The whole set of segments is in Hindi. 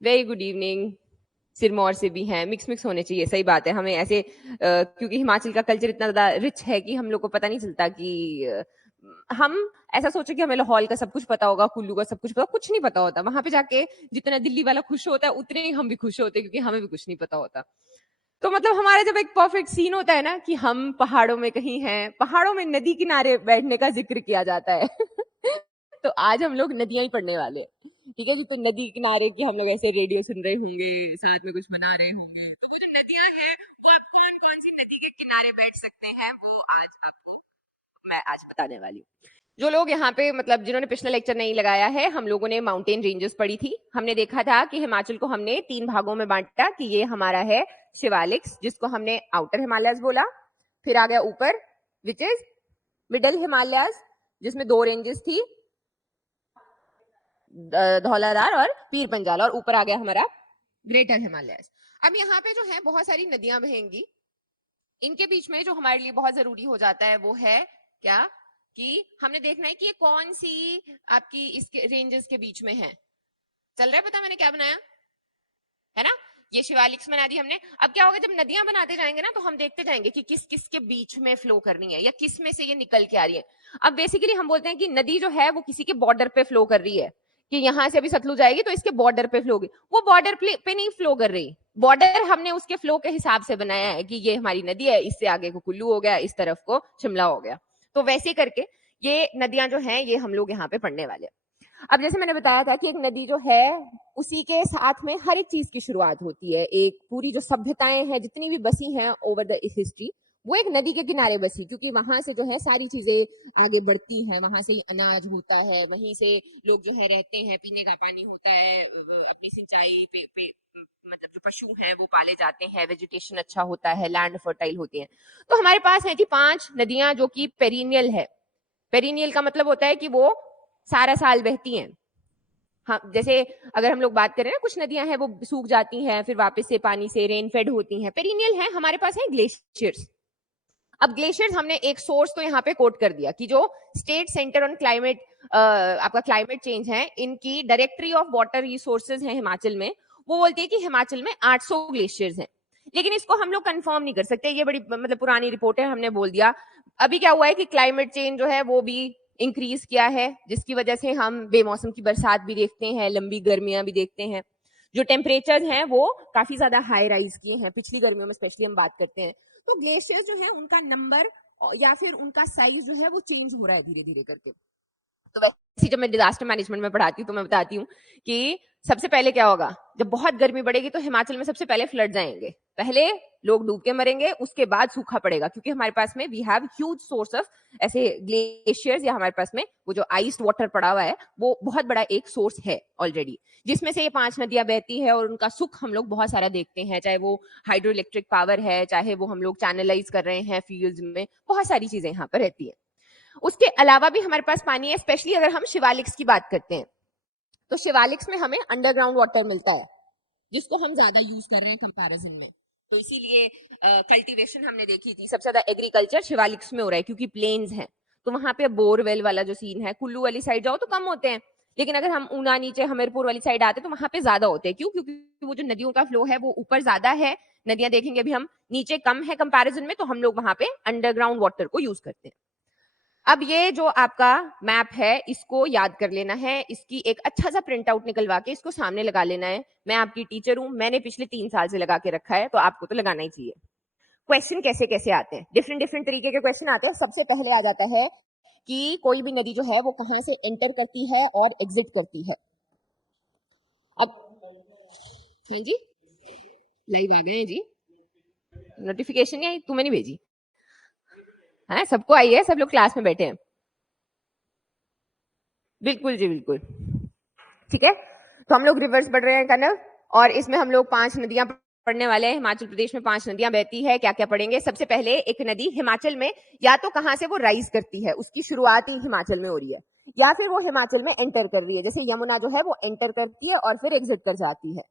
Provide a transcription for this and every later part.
Very good evening. सिरमौर से भी हैं, मिक्स मिक्स होने चाहिए, सही बात है। हमें ऐसे क्योंकि हिमाचल का कल्चर इतना ज्यादा रिच है कि हम लोग को पता नहीं चलता कि हम ऐसा सोचे कि हमें लाहौल का सब कुछ पता होगा, कुल्लू का सब कुछ नहीं पता होता। वहां पे जाके जितना दिल्ली वाला खुश होता है उतने ही हम भी खुश होते हैं, क्योंकि हमें भी कुछ नहीं पता होता। तो मतलब हमारा जब एक परफेक्ट सीन होता है ना कि हम पहाड़ों में कहीं हैं, पहाड़ों में नदी किनारे बैठने का जिक्र किया जाता है तो आज हम लोग नदियां ही पढ़ने वाले हैं। ठीक है जी। तो नदी किनारे की हम लोग ऐसे रेडियो सुन रहे होंगे, साथ में कुछ बना रहे होंगे। तो वो जो नदियां हैं, वो आप कौन कौन सी नदी के किनारे बैठ सकते हैं, वो आज आपको मैं आज बताने वाली हूँ। जो लोग यहाँ पे मतलब जिन्होंने पिछला लेक्चर नहीं लगाया है, हम लोगों ने माउंटेन रेंजेस पढ़ी थी। हमने देखा था कि हिमाचल को हमने 3 भागों में बांटा कि ये हमारा है शिवालिक्स, जिसको हमने आउटर हिमालयस बोला। फिर आ गया ऊपर विच इज मिडल हिमालयस, जिसमें 2 रेंजेस थी, धौलाधार और पीर पंजाल। और ऊपर आ गया हमारा ग्रेटर हिमालयस। अब यहाँ पे जो है बहुत सारी नदियां बहेंगी। इनके बीच में जो हमारे लिए बहुत जरूरी हो जाता है वो है क्या, कि हमने देखना है कि ये कौन सी आपकी इसके रेंजेस के बीच में है। चल रहा है पता मैंने क्या बनाया है ना? ये शिवालिक्स बना दी हमने। अब क्या होगा, जब नदियां बनाते जाएंगे ना तो हम देखते जाएंगे कि किस किस के बीच में फ्लो करनी है या किस में से ये निकल के आ रही है। अब बेसिकली हम बोलते हैं कि नदी जो है वो किसी के बॉर्डर पे फ्लो कर रही है, कि यहां से अभी सतलुज आएगी तो इसके बॉर्डर पे फ्लो होगी। वो बॉर्डर पे नहीं फ्लो कर रही, बॉर्डर हमने उसके फ्लो के हिसाब से बनाया है कि ये हमारी नदी है, इससे आगे को कुल्लू हो गया, इस तरफ को शिमला हो गया। तो वैसे करके ये नदियां जो है ये हम लोग यहाँ पे पढ़ने वाले हैं। अब जैसे मैंने बताया था कि एक नदी जो है उसी के साथ में हर एक चीज की शुरुआत होती है। एक पूरी जो सभ्यताएं हैं जितनी भी बसी हैं ओवर द हिस्ट्री, वो एक नदी के किनारे बसी, क्योंकि वहां से जो है सारी चीजें आगे बढ़ती हैं, वहां से अनाज होता है, वहीं से लोग जो है रहते हैं, पीने का पानी होता है, अपनी सिंचाई मतलब जो पशु हैं वो पाले जाते हैं, वेजिटेशन अच्छा होता है, लैंड फर्टाइल होती है। तो हमारे पास है जी 5 नदियां जो कि पेरिनियल है। पेरिनियल का मतलब होता है कि वो सारा साल बहती हैं। हाँ, जैसे अगर हम लोग बात करें ना, कुछ नदियां हैं वो सूख जाती हैं, फिर वापस से पानी से रेन फेड होती हैं। पेरिनियल है। हमारे पास है ग्लेशियर्स। अब ग्लेशियर्स हमने एक सोर्स तो यहाँ पे कोट कर दिया कि जो स्टेट सेंटर ऑन क्लाइमेट आपका क्लाइमेट चेंज है, इनकी डायरेक्टरी ऑफ वाटर रिसोर्सेज है हिमाचल में, वो बोलती है कि हिमाचल में 800 ग्लेशियर्स हैं। लेकिन इसको हम लोग कंफर्म नहीं कर सकते, ये बड़ी मतलब पुरानी रिपोर्ट है, हमने बोल दिया। अभी क्या हुआ है कि क्लाइमेट चेंज जो है वो भी इंक्रीज किया है, जिसकी वजह से हम बेमौसम की बरसात भी देखते हैं, लंबी गर्मियां भी देखते हैं। जो टेम्परेचर हैं वो काफी ज्यादा हाई राइज किए हैं पिछली गर्मियों में, स्पेशली हम बात करते हैं। तो ग्लेशियर जो है उनका नंबर या फिर उनका साइज जो है वो चेंज हो रहा है धीरे धीरे करके। तो वैसे जब मैं डिजास्टर मैनेजमेंट में पढ़ाती हूँ तो मैं बताती हूँ कि सबसे पहले क्या होगा, जब बहुत गर्मी बढ़ेगी तो हिमाचल में सबसे पहले फ्लड जाएंगे, पहले लोग डूब के मरेंगे, उसके बाद सूखा पड़ेगा, क्योंकि हमारे पास में we have huge source of ऐसे ग्लेशियर्स, या हमारे पास में वो जो आइस वाटर पड़ा हुआ है वो बहुत बड़ा एक सोर्स है ऑलरेडी, जिसमें से ये 5 नदियां बहती है। और उनका सुख हम लोग बहुत सारा देखते हैं, चाहे वो हाइड्रो इलेक्ट्रिक पावर है, चाहे वो हम लोग चैनलाइज कर रहे हैं फील्ड्स में, बहुत सारी चीजें यहाँ पर रहती है। उसके अलावा भी हमारे पास पानी है, स्पेशली अगर हम शिवालिक्स की बात करते हैं तो शिवालिक्स में हमें अंडरग्राउंड वाटर मिलता है, जिसको हम ज्यादा यूज कर रहे हैं कंपैरिजन में। तो इसीलिए कल्टीवेशन हमने देखी थी, सबसे ज्यादा एग्रीकल्चर शिवालिक्स में हो रहा है, क्योंकि प्लेन्स हैं। तो वहां पे बोरवेल वाला जो सीन है, कुल्लू वाली साइड जाओ तो कम होते हैं, लेकिन अगर हम ऊना नीचे हमीरपुर वाली साइड आते हैं तो वहां पे ज्यादा होते हैं। क्यों? क्योंकि वो जो नदियों का फ्लो है वो ऊपर ज्यादा है, नदियां देखेंगे अभी हम, नीचे कम है कंपैरिजन में, तो हम लोग वहां पे अंडरग्राउंड वाटर को यूज करते हैं। अब ये जो आपका मैप है इसको याद कर लेना है, इसकी एक अच्छा सा प्रिंट आउट निकलवा के इसको सामने लगा लेना है। मैं आपकी टीचर हूं, मैंने पिछले 3 साल से लगा के रखा है, तो आपको तो लगाना ही चाहिए। क्वेश्चन कैसे कैसे आते हैं, डिफरेंट डिफरेंट तरीके के क्वेश्चन आते हैं। सबसे पहले आ जाता है कि कोई भी नदी जो है वो कहां से एंटर करती है और एग्जिट करती है। अब हाँ जी, लाइव आ गए जी, नोटिफिकेशन नहीं आई, तुम्हें नहीं भेजी है? सबको आई है, सब लोग क्लास में बैठे हैं। बिल्कुल जी बिल्कुल, ठीक है। तो हम लोग रिवर्स बढ़ रहे हैं कनव, और इसमें हम लोग 5 नदियां पढ़ने वाले हैं। हिमाचल प्रदेश में 5 नदियां बहती है, क्या क्या पढ़ेंगे। सबसे पहले एक नदी हिमाचल में या तो कहां से वो राइज करती है, उसकी शुरुआत ही हिमाचल में हो रही है, या फिर वो हिमाचल में एंटर कर रही है। जैसे यमुना जो है वो एंटर करती है और फिर एग्जिट कर जाती है।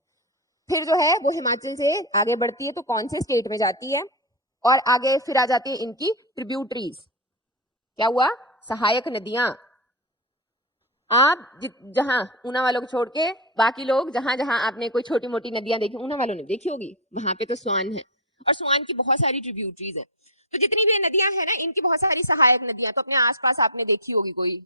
फिर जो है वो हिमाचल से आगे बढ़ती है तो कौन से स्टेट में जाती है, और आगे फिर आ जाती है इनकी ट्रिब्यूटरीज। क्या हुआ? सहायक नदियां। आप जहां ऊना वालों को छोड़ के बाकी लोग जहां जहां आपने कोई छोटी मोटी नदियां देखी, ऊना वालों ने देखी होगी, वहां पे तो स्वान है और स्वान की बहुत सारी ट्रिब्यूटरीज हैं। तो जितनी भी नदियां हैं ना, इनकी बहुत सारी सहायक नदियां तो अपने आसपास आपने देखी होगी। कोई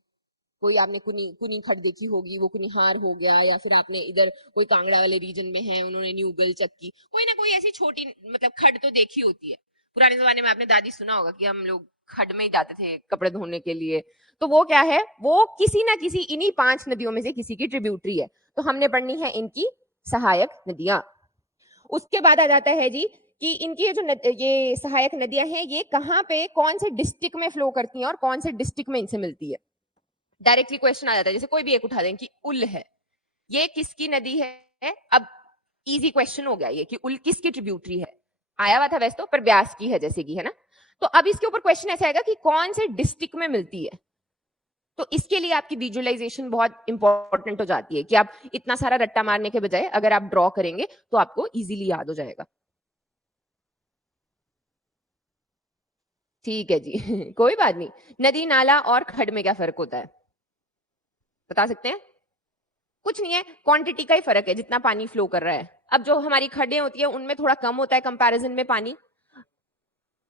कोई आपने कुनी कुनी खड देखी होगी, वो कुनिहार हो गया, या फिर आपने इधर कोई कांगड़ा वाले रीजन में है, उन्होंने न्यूगल चक्की, कोई ना कोई ऐसी छोटी मतलब खड तो देखी होती है। पुराने जमाने में आपने दादी सुना होगा कि हम लोग खड में ही जाते थे कपड़े धोने के लिए। तो वो क्या है, वो किसी ना किसी इन्हीं 5 नदियों में से किसी की ट्रिब्यूटरी है। तो हमने पढ़नी है इनकी सहायक नदियां। उसके बाद आ जाता है जी कि इनकी ये सहायक नदियां हैं, ये कहाँ पे कौन से डिस्ट्रिक्ट में फ्लो करती हैं और कौन से डिस्ट्रिक्ट में इनसे मिलती है। डायरेक्टली क्वेश्चन आ जाता है, जैसे कोई भी एक उठा दें कि उल है, ये किसकी नदी है। अब इजी क्वेश्चन हो गया ये कि उल किसकी ट्रिब्यूटरी है। आया हुआ था वैसे तो, पर ब्यास की है जैसे कि, है ना। तो अब इसके ऊपर क्वेश्चन ऐसा आएगा कि कौन से डिस्ट्रिक्ट में मिलती है। तो इसके लिए आपकी विजुअलाइजेशन बहुत इंपॉर्टेंट हो जाती है कि आप इतना सारा रट्टा मारने के बजाय अगर आप ड्रॉ करेंगे तो आपको इजीली याद हो जाएगा। ठीक है जी कोई बात नहीं। नदी नाला और खड में क्या फर्क होता है बता सकते हैं? कुछ नहीं है, क्वांटिटी का ही फर्क है, जितना पानी फ्लो कर रहा है। अब जो हमारी खड्डें होती है उनमें थोड़ा कम होता है कंपैरिजन में पानी,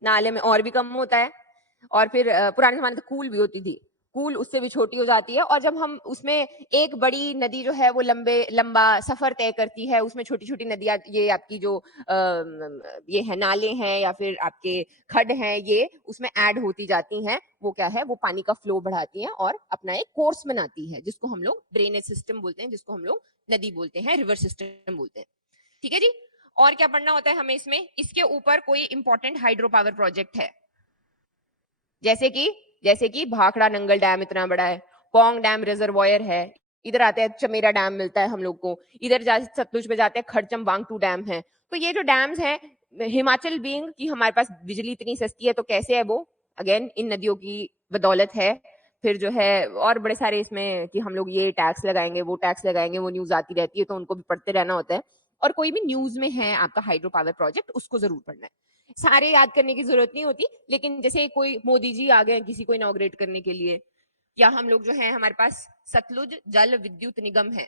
नाले में और भी कम होता है। और फिर पुराने जमाने में तो कूल भी होती थी, कूल उससे भी छोटी हो जाती है। और जब हम उसमें एक बड़ी नदी जो है वो लंबा सफर तय करती है, उसमें छोटी छोटी नदियां, ये आपकी जो ये है नाले हैं या फिर आपके खड हैं, ये उसमें ऐड होती जाती हैं। वो क्या है, वो पानी का फ्लो बढ़ाती हैं और अपना एक कोर्स बनाती है, जिसको हम लोग ड्रेनेज सिस्टम बोलते हैं, जिसको हम लोग नदी बोलते हैं, रिवर सिस्टम बोलते हैं। ठीक है जी। और क्या पढ़ना होता है हमें इसमें? इसके ऊपर कोई इंपॉर्टेंट हाइड्रो पावर प्रोजेक्ट है, जैसे कि भाखड़ा नंगल डैम इतना बड़ा है, पोंग डैम रिजर्वॉयर है, इधर आते हैं चमेरा डैम मिलता है हम लोग को, इधर सतलुज पे जाते हैं खड़चम वांगटू डैम है। तो ये जो डैम्स हैं, हिमाचल बीइंग कि हमारे पास बिजली इतनी सस्ती है, तो कैसे है वो? अगेन इन नदियों की बदौलत है। फिर जो है और बड़े सारे इसमें कि हम लोग ये टैक्स लगाएंगे, वो टैक्स लगाएंगे, वो न्यूज आती रहती है तो उनको भी पढ़ते रहना होता है। और कोई भी न्यूज में है आपका हाइड्रो पावर प्रोजेक्ट, उसको जरूर पढ़ना है। सारे याद करने की जरूरत नहीं होती, लेकिन जैसे कोई मोदी जी आ गए किसी को इनॉग्रेट करने के लिए, या हम लोग जो है हमारे पास सतलुज जल विद्युत निगम है।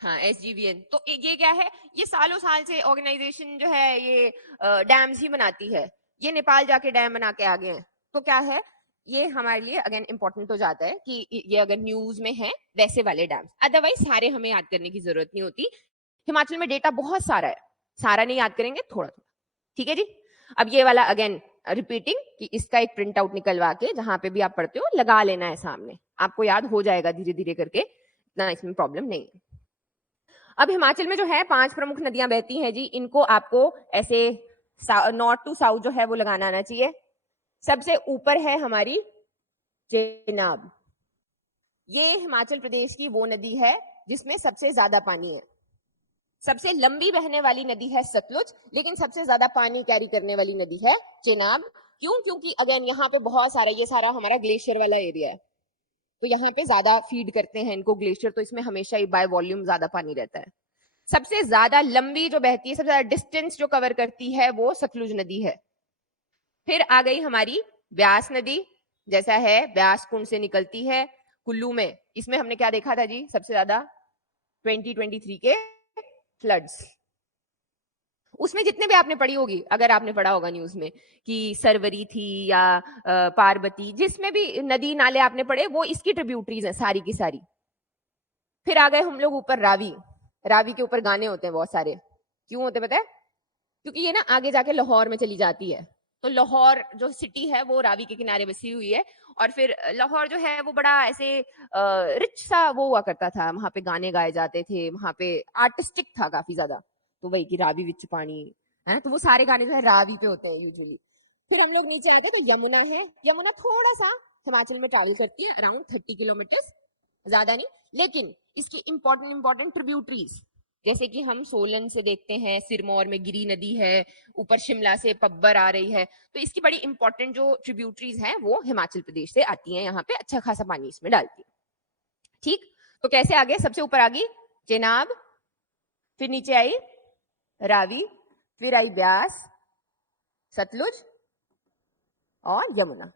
हाँ, एसजीवीएन। तो ये क्या है, ये सालों साल से ऑर्गेनाइजेशन जो है ये डैम्स ही बनाती है। ये नेपाल जाके डैम बना के आ गए हैं। तो क्या है, ये हमारे लिए अगेन इंपॉर्टेंट हो जाता है कि ये अगर न्यूज में है वैसे वाले डैम्स, अदरवाइज सारे हमें याद करने की जरूरत नहीं होती। हिमाचल में डेटा बहुत सारा है, सारा नहीं याद करेंगे, थोड़ा थोड़ा। ठीक है जी। अब ये वाला अगेन रिपीटिंग कि इसका एक प्रिंट आउट निकलवा के जहां पे भी आप पढ़ते हो लगा लेना है सामने, आपको याद हो जाएगा धीरे धीरे करके, इतना इसमें प्रॉब्लम नहीं है। अब हिमाचल में जो है 5 प्रमुख नदियां बहती हैं जी, इनको आपको ऐसे नॉर्थ टू साउथ जो है वो लगाना आना चाहिए। सबसे ऊपर है हमारी चेनाब। ये हिमाचल प्रदेश की वो नदी है जिसमें सबसे ज्यादा पानी है। सबसे लंबी बहने वाली नदी है सतलुज, लेकिन सबसे ज्यादा पानी कैरी करने वाली नदी है चेनाब। क्यों? क्योंकि अगेन यहाँ पे बहुत सारा, ये सारा हमारा ग्लेशियर वाला एरिया है, तो यहाँ पे ज्यादा फीड करते हैं इनको ग्लेशियर, तो इसमें हमेशा ही बाय वॉल्यूम ज्यादा पानी रहता है। सबसे ज्यादा लंबी जो बहती है, सबसे ज्यादा डिस्टेंस जो कवर करती है, वो सतलुज नदी है। फिर आ गई हमारी ब्यास नदी, जैसा है ब्यास कुंड से निकलती है कुल्लू में। इसमें हमने क्या देखा था जी सबसे ज्यादा? 2023 के फ्लड्स। उसमें जितने भी आपने पढ़ी होगी, अगर आपने पढ़ा होगा न्यूज में कि सरवरी थी या पार्वती, जिसमें भी नदी नाले आपने पढ़े, वो इसकी ट्रिब्यूटरीज हैं सारी की सारी। फिर आ गए हम लोग ऊपर रावी। रावी के ऊपर गाने होते हैं बहुत सारे। क्यों होते पता है? क्योंकि ये ना आगे जाके लाहौर में चली जाती है, तो लाहौर जो सिटी है वो रावी के किनारे बसी हुई है। और फिर लाहौर जो है वो बड़ा ऐसे रिच सा वो हुआ करता था, वहां पे गाने गाए जाते थे, वहां पे आर्टिस्टिक था काफी ज्यादा। तो वही कि रावी विच पानी है, तो वो सारे गाने जो है रावी पे होते हैं यूजुअली। फिर हम लोग नीचे आते हैं तो यमुना है। यमुना थोड़ा सा हिमाचल में ट्रैवल करती है, अराउंड 30 किलोमीटर, ज्यादा नहीं। लेकिन इसकी इंपॉर्टेंट इंपॉर्टेंट ट्रिब्यूटरीज, जैसे कि हम सोलन से देखते हैं सिरमौर में गिरी नदी है, ऊपर शिमला से पब्बर आ रही है, तो इसकी बड़ी इंपॉर्टेंट जो ट्रिब्यूटरीज हैं वो हिमाचल प्रदेश से आती हैं, यहाँ पे अच्छा खासा पानी इसमें डालती है। ठीक, तो कैसे आगे? सबसे ऊपर आ गई चेनाब, फिर नीचे आई रावी, फिर आई ब्यास, सतलुज और यमुना।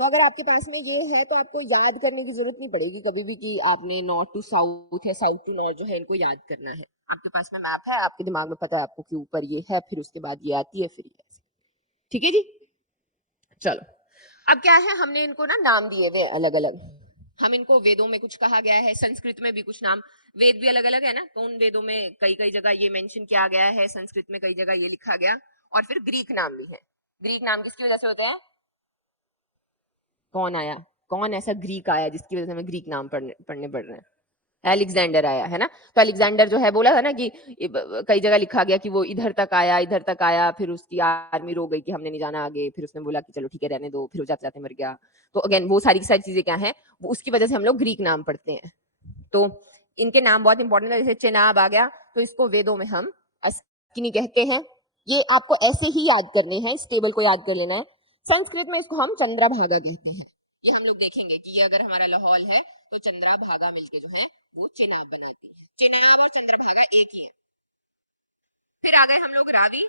तो अगर आपके पास में ये है तो आपको याद करने की जरूरत नहीं पड़ेगी कभी भी कि आपने नॉर्थ टू साउथ है, साउथ टू नॉर्थ जो है इनको याद करना है। आपके पास में मैप है, आपके दिमाग में पता है आपको कि ऊपर ये है, फिर उसके बाद ये आती है, फिर ये ऐसे। ठीक है जी, चलो अब क्या है, हमने इनको ना नाम दिए हुए अलग अलग। हम इनको वेदों में कुछ कहा गया है, संस्कृत में भी कुछ नाम, वेद भी अलग अलग है ना, तो उन वेदों में कई कई जगह ये मेंशन किया गया है, संस्कृत में कई जगह ये लिखा गया, और फिर ग्रीक नाम भी है। ग्रीक नाम किसकी वजह से होता है? कौन आया, कौन ऐसा ग्रीक आया जिसकी वजह से हमें ग्रीक नाम पढ़ने पड़ रहे हैं? अलेक्जेंडर आया है ना। तो अलेक्जेंडर जो है, बोला था ना कि कई जगह लिखा गया कि वो इधर तक आया, इधर तक आया, फिर उसकी आर्मी रो गई कि हमने नहीं जाना आगे, फिर उसने बोला कि चलो ठीक है रहने दो, फिर वो जाते जाते मर गया। तो अगेन वो सारी की सारी चीजें क्या है, वो उसकी वजह से हम लोग ग्रीक नाम पढ़ते हैं। तो इनके नाम बहुत इंपॉर्टेंट है, जैसे चेनाब आ गया, तो इसको वेदों में हम अस्किनी कहते हैं। ये आपको ऐसे ही याद करने हैं, इस टेबल को याद कर लेना है। संस्कृत में इसको हम चंद्रभागा कहते हैं। ये हम लोग देखेंगे कि ये अगर हमारा लाहौल है तो चंद्रभागा मिलके जो है वो चेनाब बनाती है। चेनाब और चंद्रभागा एक ही है। फिर आ गए हम लोग रावी।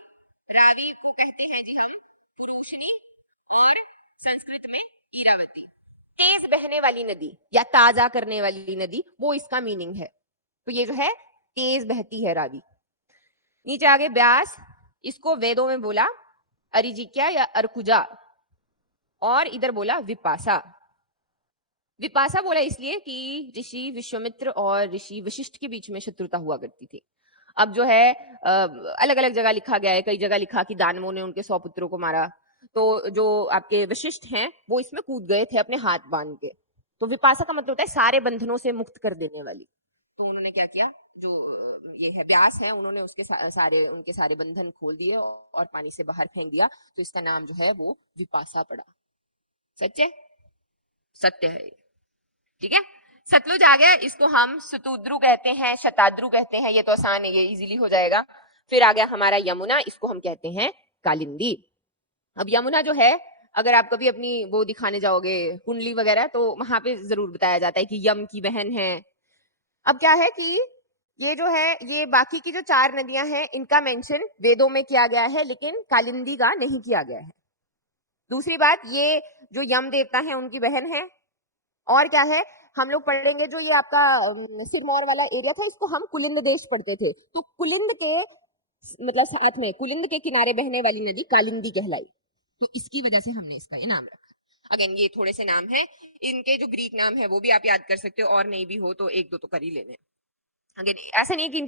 रावी को कहते हैं जी हम पुरुषनी, और संस्कृत में ईरावती, तेज बहने वाली नदी या ताजा करने वाली नदी, वो इसका मीनिंग है। तो ये जो है तेज बहती है रावी। नीचे आगे ब्यास, इसको वेदों में बोला अरिजिक्या या अर्कुजा, और इधर बोला विपासा। विपासा बोला इसलिए कि ऋषि विश्वामित्र और ऋषि वशिष्ठ के बीच में शत्रुता हुआ करती थी। अब जो है अलग अलग जगह लिखा गया है, कई जगह लिखा कि दानवों ने उनके 100 पुत्रों को मारा, तो जो आपके वशिष्ठ हैं वो इसमें कूद गए थे अपने हाथ बांध के। तो विपासा का मतलब होता है सारे बंधनों से मुक्त कर देने वाली। तो उन्होंने क्या किया, जो ये है व्यास है, उन्होंने उसके सारे उनके सारे बंधन खोल दिए और पानी से बाहर फेंक दिया, तो इसका नाम जो है वो विपासा पड़ा। सच्चे सत्य है ये। ठीक है, सतलुज आ गया, इसको हम सतुद्रु कहते हैं, शताद्रु कहते हैं, ये तो आसान है, ये इजीली हो जाएगा। फिर आ गया हमारा यमुना, इसको हम कहते हैं कालिंदी। अब यमुना जो है, अगर आप कभी अपनी वो दिखाने जाओगे कुंडली वगैरह, तो वहां पे जरूर बताया जाता है कि यम की बहन है। अब क्या है कि ये जो है, ये बाकी की जो 4 नदियां हैं इनका मेंशन वेदों में किया गया है, लेकिन कालिंदी का नहीं किया गया है। दूसरी बात, ये जो यम देवता है उनकी बहन है। और क्या है, हम लोग पढ़ेंगे जो ये आपका सिरमौर वाला एरिया था, इसको हम कुलिंद देश पढ़ते थे, तो कुलिंद के मतलब साथ में कुलिंद के किनारे बहने वाली नदी कालिंदी कहलाई, तो इसकी वजह से हमने इसका ये नाम रखा। अगेन ये थोड़े से नाम है, इनके जो ग्रीक नाम है वो भी आप याद कर सकते हो, और नहीं भी हो तो एक दो तो कर ही लेने। अगेन ऐसा नहीं है कि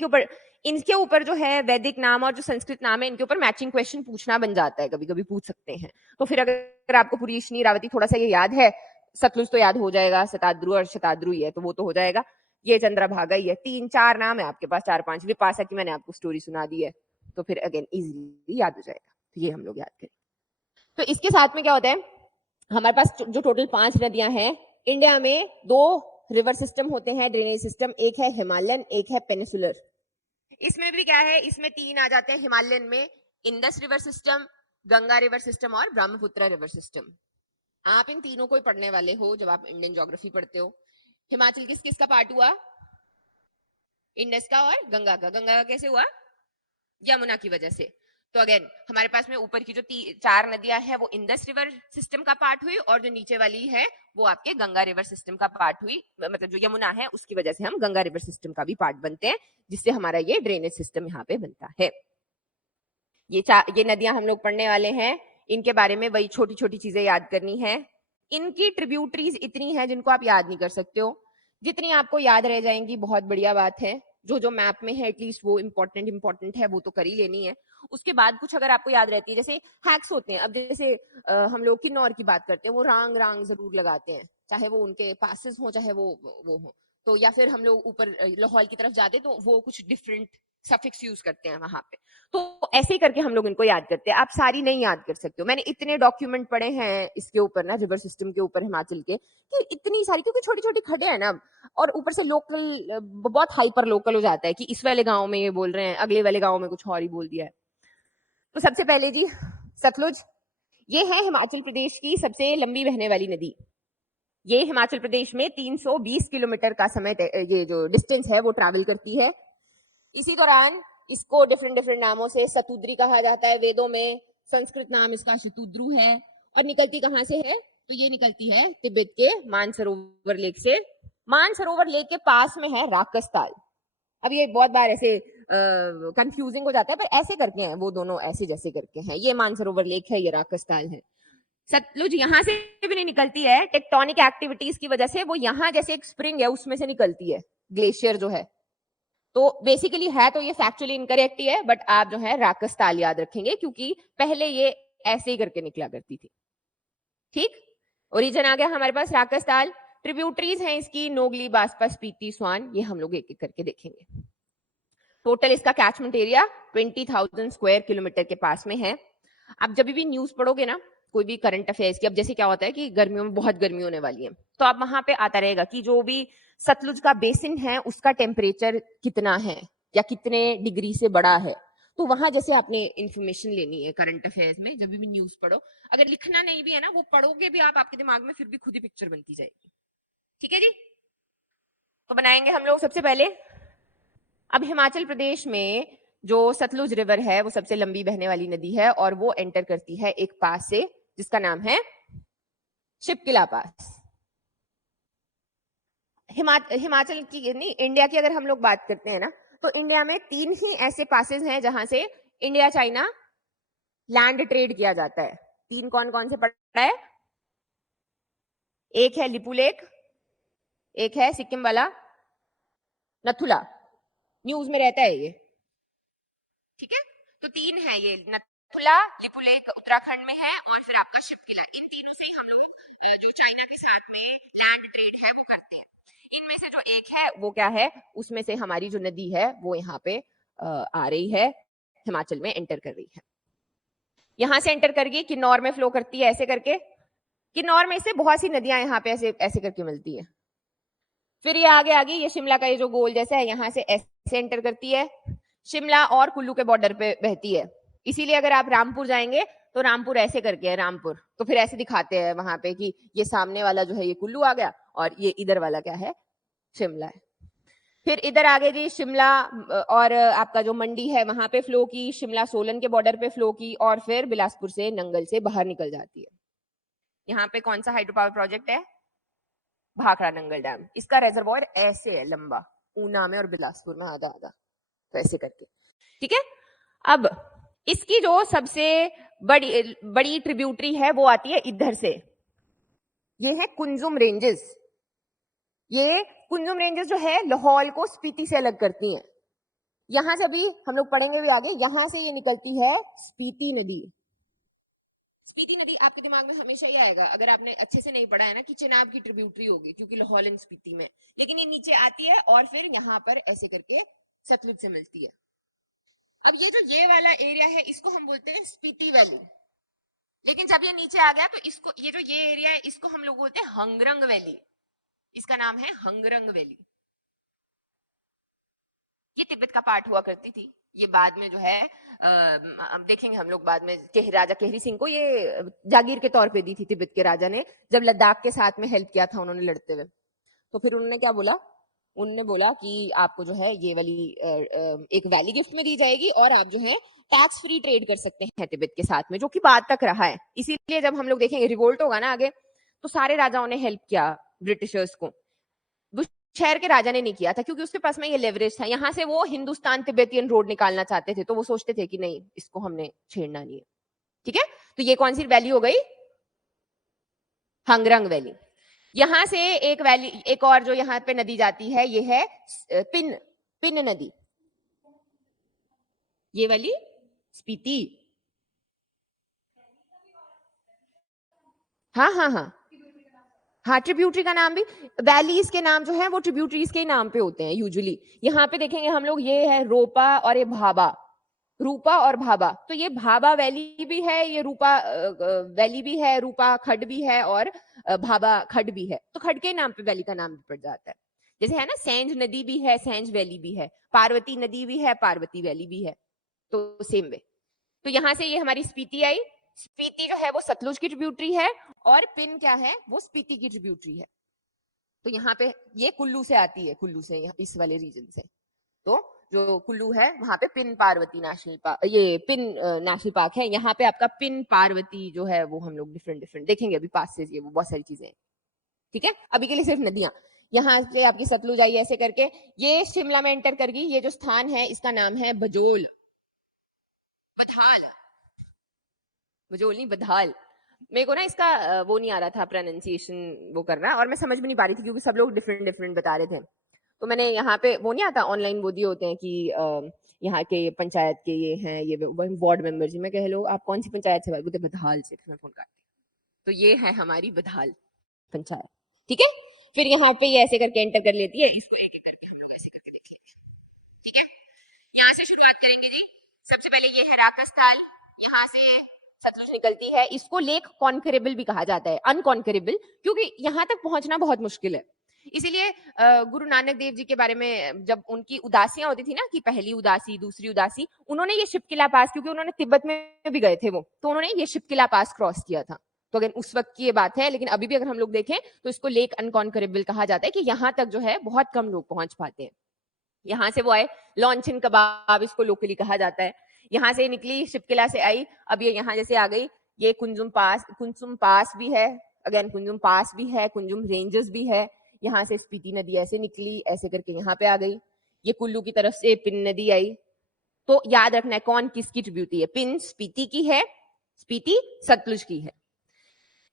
इनके ऊपर जो है वैदिक नाम और जो संस्कृत नाम है इनके ऊपर मैचिंग क्वेश्चन पूछना बन जाता है, कभी कभी पूछ सकते हैं। तो फिर अगर आपको पुरीशनी रावती थोड़ा सा ये याद है, सतलुज तो याद हो जाएगा, शताद्रु और शताद्रु ही है तो वो तो हो जाएगा, ये चंद्रभागा ही है। 3-4 नाम है आपके पास, 4-5, विपासा की मैंने आपको स्टोरी सुना दी है, तो फिर अगेन इजीली याद हो जाएगा। तो ये हम लोग याद करें। तो इसके साथ में क्या होता है, हमारे पास जो टोटल 5 नदियां हैं, इंडिया में 2 रिवर सिस्टम होते हैं, ड्रेनेज सिस्टम, एक है हिमालयन, एक है पेनिसुलर। इसमें भी क्या है, इसमें 3 आ जाते हैं हिमालयन में, Indus river system, Ganga river system और ब्रह्मपुत्र रिवर सिस्टम। आप इन तीनों को ही पढ़ने वाले हो जब आप इंडियन ज्योग्राफी पढ़ते हो। हिमाचल किस किस का पार्ट हुआ? इंडस का और गंगा का। गंगा का कैसे हुआ? यमुना की वजह से। तो अगेन हमारे पास में ऊपर की जो 4 नदियां हैं वो इंडस रिवर सिस्टम का पार्ट हुई, और जो नीचे वाली है वो आपके गंगा रिवर सिस्टम का पार्ट हुई, मतलब जो यमुना है उसकी वजह से हम गंगा रिवर सिस्टम का भी पार्ट बनते हैं, जिससे हमारा ये ड्रेनेज सिस्टम यहाँ पे बनता है। ये नदियां हम लोग पढ़ने वाले हैं, इनके बारे में वही छोटी छोटी चीजें याद करनी है। इनकी ट्रिब्यूटरीज इतनी है जिनको आप याद नहीं कर सकते हो, जितनी आपको याद रह जाएंगी बहुत बढ़िया बात है। जो मैप में है एटलीस्ट वो इंपॉर्टेंट है, वो तो कर ही लेनी है। उसके बाद कुछ अगर आपको याद रहती है, जैसे हैक्स होते हैं, अब जैसे हम लोग किन्नौर की बात करते हैं, वो रांग रांग जरूर लगाते हैं, चाहे वो उनके पासेस हो चाहे वो हो। तो या फिर हम लोग ऊपर लाहौल की तरफ जाते तो वो कुछ डिफरेंट सफिक्स यूज करते हैं वहां पे। तो ऐसे ही करके हम लोग इनको याद करते हैं। आप सारी नहीं याद कर सकते हो, मैंने इतने डॉक्यूमेंट पढ़े हैं इसके ऊपर ना, रिवर सिस्टम के ऊपर हिमाचल के, कि इतनी सारी, क्योंकि छोटी छोटी खड्डे हैं ना, और ऊपर से लोकल बहुत हाइपर लोकल हो जाता है कि इस वाले गांव में ये बोल रहे हैं, अगले वाले गांव में कुछ और ही बोल दिया है। तो सबसे पहले जी सतलुज, ये है हिमाचल प्रदेश की सबसे लंबी बहने वाली नदी। ये हिमाचल प्रदेश में 320 किलोमीटर का समय ये जो डिस्टेंस है वो ट्रैवल करती है। इसी दौरान इसको डिफरेंट डिफरेंट नामों से सतुद्री कहा जाता है वेदों में, संस्कृत नाम इसका शतुद्रु है। और निकलती कहां से है? तो ये निकलती है तिब्बत के मानसरोवर लेक से। मानसरोवर लेक के पास में है राकस ताल। अब ये बहुत बार ऐसे कंफ्यूजिंग हो जाता है, पर ऐसे करके हैं वो दोनों, ऐसे जैसे करके हैं। ये मानसरोवर लेक है, ये राकस ताल है। सतलुज यहां से भी नहीं निकलती है, टेक्टोनिक एक्टिविटीज की वजह से वो यहां जैसे एक स्प्रिंग है उसमें से निकलती है, ग्लेशियर जो है। तो बेसिकली है तो ये फैक्चुअली इनकरेक्ट ही है, बट आप जो है राकस ताल याद रखेंगे क्योंकि पहले ये ऐसे ही करके निकला करती थी। ठीक, ओरिजिन आ गया हमारे पास राकस ताल। ट्रिब्यूटरीज हैं इसकी नोगली, बास्पा, स्पीति, स्वान, ये हम लोग एक एक करके देखेंगे। टोटल इसका कैचमेंट एरिया 20,000 स्क्वायर किलोमीटर के पास में है। आप जब भी न्यूज पढ़ोगे ना कोई भी करंट अफेयर्स की, अब जैसे क्या होता है कि गर्मियों में बहुत गर्मी होने वाली है, तो आप वहां पे आता रहेगा कि जो भी सतलुज का बेसिन है उसका टेम्परेचर कितना है या कितने डिग्री से बड़ा है। तो वहां जैसे आपने इंफॉर्मेशन लेनी है करंट अफेयर्स में, जब भी न्यूज पढ़ो, अगर लिखना नहीं भी है ना, वो पढ़ोगे भी आप, आपके दिमाग में फिर भी खुद ही पिक्चर बनती जाएगी। ठीक है जी, तो बनाएंगे हम लोग सबसे पहले। अब हिमाचल प्रदेश में जो सतलुज रिवर है वो सबसे लंबी बहने वाली नदी है और वो एंटर करती है एक पास से जिसका नाम है शिपकिला पास। हिमाचल की नहीं, इंडिया की अगर हम लोग बात करते हैं ना, तो इंडिया में 3 ही ऐसे पासेस हैं जहां से इंडिया चाइना लैंड ट्रेड किया जाता है। 3 कौन कौन से पड़ा है? एक है लिपुलेक, एक है सिक्किम वाला नथुला, न्यूज में रहता है ये। ठीक है, तो 3 है ये, नथुला, लिपुलेक उत्तराखंड में है और फिर आपका शिपकिला। इन तीनों से ही हम लोग जो चाइना के साथ में लैंड ट्रेड है वो करते हैं। इनमें से जो एक है वो क्या है, उसमें से हमारी जो नदी है वो यहाँ पे आ रही है, हिमाचल में एंटर कर रही है। यहां से एंटर करके किन्नौर में फ्लो करती है ऐसे करके। किन्नौर में से बहुत सी नदियां यहाँ पे ऐसे ऐसे करके मिलती है। फिर ये आगे आगे ये शिमला का ये जो गोल जैसा है यहाँ से ऐसे एंटर करती है, शिमला और कुल्लू के बॉर्डर पे बहती है। इसीलिए अगर आप रामपुर जाएंगे तो रामपुर ऐसे करके है रामपुर, तो फिर ऐसे दिखाते हैं वहां पे कि ये सामने वाला जो है ये कुल्लू आ गया और ये इधर वाला क्या है, शिमला है। फिर इधर आगे जी शिमला और आपका जो मंडी है वहां पे फ्लो की, शिमला सोलन के बॉर्डर पे फ्लो की और फिर बिलासपुर से नंगल से बाहर निकल जाती है। यहाँ पे कौन सा हाइड्रो पावर प्रोजेक्ट है? भाखड़ा नंगल डैम। इसका रेजर्वॉयर ऐसे है लंबा, ऊना में और बिलासपुर में आधा आधा, तो ऐसे करके। ठीक है, अब इसकी जो सबसे बड़ी बड़ी ट्रिब्यूटरी है वो आती है इधर से, ये है कुंजुम रेंजेस। ये कुंजुम रेंजेस जो है लाहौल को स्पीति से अलग करती हैं। यहां से अभी हम लोग पढ़ेंगे भी आगे, यहां से ये निकलती है स्पीति नदी। स्पीति नदी आपके दिमाग में हमेशा ही आएगा अगर आपने अच्छे से नहीं पढ़ा है ना, कि चिनाब की ट्रिब्यूटरी होगी क्योंकि लाहौल एंड स्पीति में, लेकिन ये नीचे आती है और फिर यहाँ पर ऐसे करके सतलुज से मिलती है। अब ये जो ये वाला एरिया है इसको हम बोलते हैं स्पीति वैली, लेकिन जब ये नीचे आ गया तो इसको, ये जो ये एरिया है इसको हम लोग बोलते हैं हंगरंग वैली। इसका नाम है हंगरंग वैली। ये तिब्बत का पार्ट हुआ करती थी, ये बाद में जो है अब देखेंगे हम लोग बाद में, राजा केहरी सिंह को ये जागीर के तौर पे दी थी तिब्बत के राजा ने, जब लद्दाख के साथ में हेल्प किया था उन्होंने लड़ते हुए। तो फिर उन्होंने क्या बोला, उन्होंने बोला कि आपको जो है ये वाली एक वैली गिफ्ट में दी जाएगी और आप जो है टैक्स फ्री ट्रेड कर सकते हैं तिब्बत के साथ में, जो कि बाद तक रहा है। इसीलिए जब हम लोग देखेंगे रिवोल्ट होगा ना आगे, तो सारे राजाओं ने हेल्प किया ब्रिटिशर्स को। शहर के राजा ने नहीं किया था क्योंकि उसके पास में ये लेवरेज था। यहां से वो हिंदुस्तान तिब्बतियन रोड निकालना चाहते थे, तो वो सोचते थे कि नहीं इसको हमने छेड़ना नहीं है। ठीक है, तो ये कौन सी वैली हो गई? हंगरंग वैली। यहां से एक वैली, एक और जो यहाँ पे नदी जाती है ये है पिन पिन नदी। ये वाली स्पीति, हाँ हाँ हाँ हाँ, ट्रिब्यूटरी का नाम भी, वैलीज के नाम जो है वो ट्रिब्यूटरीज के नाम पे होते हैं यूजुअली। यहाँ पे देखेंगे हम लोग, ये है रोपा और ये भाबा, रूपा और भाबा। तो ये भाबा वैली भी है, ये रूपा वैली भी है, रूपा खड भी है और भाबा खड भी है। तो खड के नाम पे वैली का नाम भी पड़ जाता है। जैसे है ना, सेंज नदी भी है, सेंज वैली भी है, पार्वती नदी भी है, पार्वती वैली भी है, तो सेम वे। तो यहां से ये हमारी स्पीति आई। स्पीति जो है वो सतलुज की ट्रिब्यूटरी है और पिन क्या है, वो स्पीति की ट्रिब्यूटरी है। तो यहाँ पे ये कुल्लू से आती है, कुल्लू से इस वाले रीजन से। तो जो कुल्लू है वहां पे पिन पार्वती नेशनल पार्क, ये पिन नेशनल पार्क है। यहाँ पे आपका पिन पार्वती जो है वो हम लोग डिफरेंट डिफरेंट देखेंगे अभी पास से, ये वो बहुत सारी चीजें हैं। ठीक है, अभी के लिए सिर्फ नदियां। यहाँ से आपकी सतलुज आई ऐसे करके, ये शिमला में एंटर कर गई। ये जो स्थान है इसका नाम है बजोल, बधाल, बजोल नहीं बधाल। मेरे को ना इसका वो नहीं आ रहा था प्रोनाउंसिएशन वो करना, और मैं समझ भी नहीं पा रही थी क्योंकि सब लोग डिफरेंट डिफरेंट बता रहे थे। तो मैंने यहाँ पे वो नहीं आता ऑनलाइन वो दिए होते हैं कि यहाँ के पंचायत के ये हैं, ये वार्ड मेंबर जी, मैं कह लो आप कौन सी पंचायत से बात, बोलते बधाल से, फिर मैं फोन काटती। तो ये है हमारी बधाल पंचायत। ठीक है, फिर यहाँ पे ये ऐसे करके एंटर कर लेती है, इसको एक एक करके हम लोग ऐसे करके देख लेंगे। ठीक है, यहाँ से शुरुआत करेंगे जी। सबसे पहले ये है राकस ताल, यहाँ से सतलुज निकलती है। इसको लेक कॉन्करेबल भी कहा जाता है, अनकॉन्करेबल, क्योंकि यहाँ तक पहुंचना बहुत मुश्किल है। इसीलिए गुरु नानक देव जी के बारे में जब उनकी उदासियां होती थी ना, कि पहली उदासी दूसरी उदासी, उन्होंने ये शिपकिला पास, क्योंकि उन्होंने तिब्बत में भी गए थे वो, तो उन्होंने ये शिपकिला पास क्रॉस किया था। तो अगर उस वक्त की ये बात है, लेकिन अभी भी अगर हम लोग देखें तो इसको लेक अनकॉन्करेबल कहा जाता है, कि यहाँ तक जो है बहुत कम लोग पहुंच पाते हैं। यहाँ से वो आए, लॉन्चिन कबाब इसको लोकली कहा जाता है। यहाँ से निकली शिपकिला से आई, अब ये यहाँ जैसे आ गई, ये कुंजुम पास भी है, अगेन कुंजुम पास भी है, कुंजुम रेंजेस भी है। यहाँ से स्पीति नदी ऐसे निकली, ऐसे करके यहाँ पे आ गई। ये कुल्लू की तरफ से पिन नदी आई। तो याद रखना है कौन किसकी ट्रिब्यूटी है, पिन स्पीति की है, स्पीति सतलुज की है।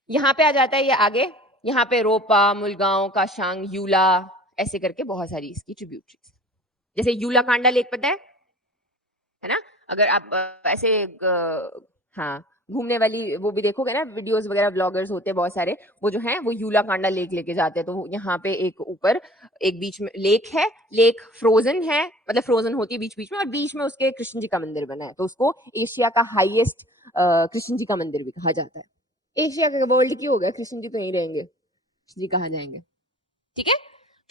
यहाँ पे आ जाता है ये आगे, यहाँ पे रोपा, मुलगांव, काशांग, यूला, ऐसे करके बहुत सारी इसकी ट्रिब्यूटरीज। जैसे यूला कांडा लेक पता है ना, अगर आप ऐसे हाँ घूमने वाली वो भी देखोगे ना, वीडियोस वगैरह ब्लॉगर्स होते हैं बहुत सारे, वो जो है वो यूला कांडा लेक लेके जाते हैं। तो यहाँ पे एक ऊपर एक बीच में लेक है, लेक फ्रोजन है, मतलब फ्रोजन होती है बीच बीच में, और बीच में उसके कृष्ण जी का मंदिर बना है। तो उसको एशिया का हाईएस्ट कृष्ण जी का मंदिर भी कहा जाता है। एशिया का वर्ल्ड की हो गया, कृष्ण जी तो यहीं रहेंगे, कृष्ण जी कहाँ जाएंगे। ठीक है,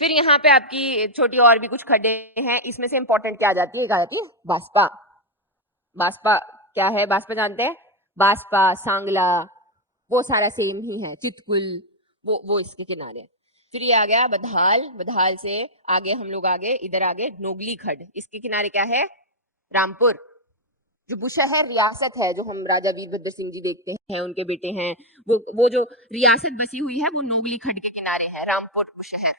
फिर यहाँ पे आपकी छोटी और भी कुछ खड्डे हैं, इसमें से इंपॉर्टेंट क्या आ जाती है, एक आ जाती है बास्पा। बास्पा क्या है, बास्पा जानते हैं, बास्पा, सांगला, वो सारा सेम ही है, चितकुल, वो इसके किनारे। फिर ये आ गया बधाल, बधाल से आगे हम लोग आगे इधर आगे नोगली खड्ड, इसके किनारे क्या है, रामपुर। जो बुशहर रियासत है, जो हम राजा वीरभद्र सिंह जी देखते हैं, उनके बेटे हैं, वो जो रियासत बसी हुई है वो नोगली खड्ड के किनारे है, रामपुर बुशहर,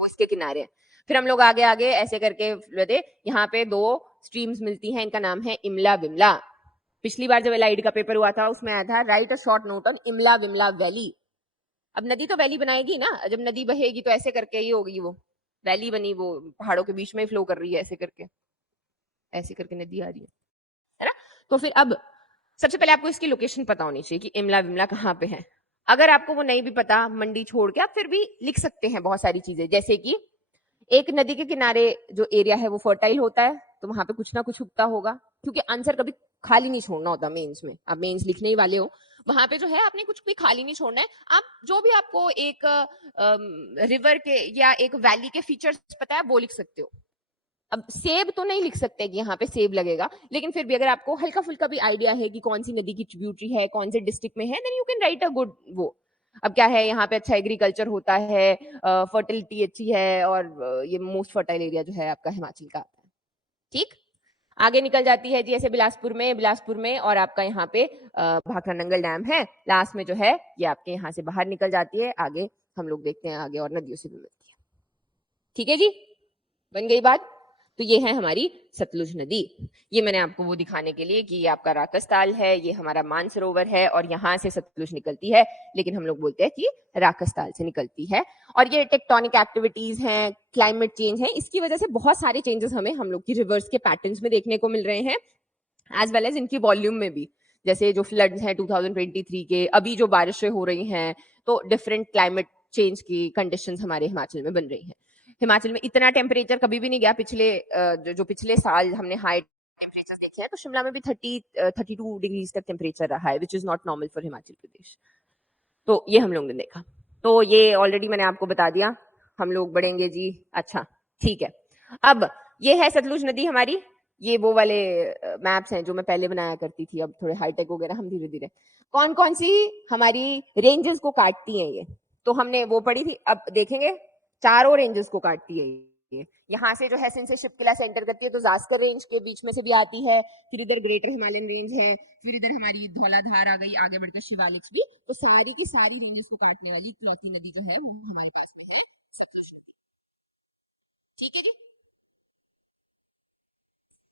वो इसके किनारे। फिर हम लोग आगे आगे ऐसे करके लेते, यहाँ पे दो स्ट्रीम्स मिलती हैं, इनका नाम है इमला विमला। पिछली बार जब एलआईडी का पेपर हुआ था उसमें आया था write a short note on Imla Vimla valley. अब नदी तो वैली बनाएगी ना, जब नदी बहेगी तो ऐसे करके ही होगी, वो वैली बनी, वो पहाड़ों के बीच में फ्लो कर रही है, ऐसे करके, ऐसे करके नदी आ रही है ना। तो फिर अब सबसे पहले आपको इसकी लोकेशन पता होनी चाहिए कि इमला विमला कहाँ पे है। अगर आपको वो नहीं भी पता, मंडी छोड़ के आप फिर भी लिख सकते हैं बहुत सारी चीजें, जैसे कि एक नदी के किनारे जो एरिया है वो फर्टाइल होता है, तो वहां पे कुछ ना कुछ उगता होगा, क्योंकि आंसर कभी खाली नहीं छोड़ना होता मेंस में, आप मेंस लिखने ही वाले हो, वहां पे जो है आपने कुछ भी खाली नहीं छोड़ना है। आप जो भी आपको एक रिवर के या एक वैली के फीचर्स पता है वो लिख सकते हो। अब सेब तो नहीं लिख सकते कि यहाँ पे सेब लगेगा, लेकिन फिर भी अगर आपको हल्का फुल्का भी आइडिया है कि कौन सी नदी की ट्रिब्यूटरी है, कौन से डिस्ट्रिक्ट में है, then you can write a good वो। अब क्या है, यहाँ पे अच्छा एग्रीकल्चर होता है, फर्टिलिटी अच्छी है, और ये मोस्ट फर्टाइल एरिया जो है आपका हिमाचल का आता है। ठीक, आगे निकल जाती है जी ऐसे बिलासपुर में और आपका यहाँ पे भाखड़ा नंगल डैम है, लास्ट में जो है ये आपके यहाँ से बाहर निकल जाती है। आगे हम लोग देखते हैं आगे और नदियों से भी मिलती है। ठीक है जी, बन गई बात। तो ये है हमारी सतलुज नदी। ये मैंने आपको वो दिखाने के लिए कि ये आपका राकस ताल है, ये हमारा मानसरोवर है, और यहाँ से सतलुज निकलती है, लेकिन हम लोग बोलते हैं कि राकस ताल से निकलती है। और ये टेक्टोनिक एक्टिविटीज हैं, क्लाइमेट चेंज है, इसकी वजह से बहुत सारे चेंजेस हमें हम लोग की रिवर्स के पैटर्न्स में देखने को मिल रहे हैं, एज वेल एज इनकी वॉल्यूम में भी। जैसे जो फ्लड्स हैं 2023 के, अभी जो बारिशें हो रही हैं, तो डिफरेंट क्लाइमेट चेंज की कंडीशंस हमारे हिमाचल में बन रही हैं। हिमाचल में इतना टेम्परेचर कभी भी नहीं गया, पिछले जो पिछले साल हमने हाई टेम्परेचर देखे हैं, तो शिमला में भी 32 डिग्रीज तक टेम्परेचर रहा है, which is not normal for Himachal Pradesh. तो ये हम लोग ने देखा, तो ये ऑलरेडी मैंने आपको बता दिया। हम लोग बढ़ेंगे जी, अच्छा ठीक है। अब ये है सतलुज नदी हमारी, ये वो वाले मैप्स हैं जो मैं पहले बनाया करती थी, अब थोड़े हाईटेक हो गए ना हम धीरे धीरे। कौन कौन सी हमारी रेंजेस को काटती हैं ये, तो हमने वो पढ़ी थी, अब देखेंगे चारों रेंजेस को काटती है यहाँ से जो है सिंध से शिपकिला से एंटर करती है तो जास्कर रेंज के बीच में से भी आती है, फिर इधर ग्रेटर हिमालयन रेंज है, फिर इधर हमारी धौलाधार आ गई, आगे बढ़कर शिवालिक्स भी। तो सारी की सारी रेंजेस को काटने वाली इकलौती नदी जो है वो हमारे पास में है सतलुज। ठीक है जी,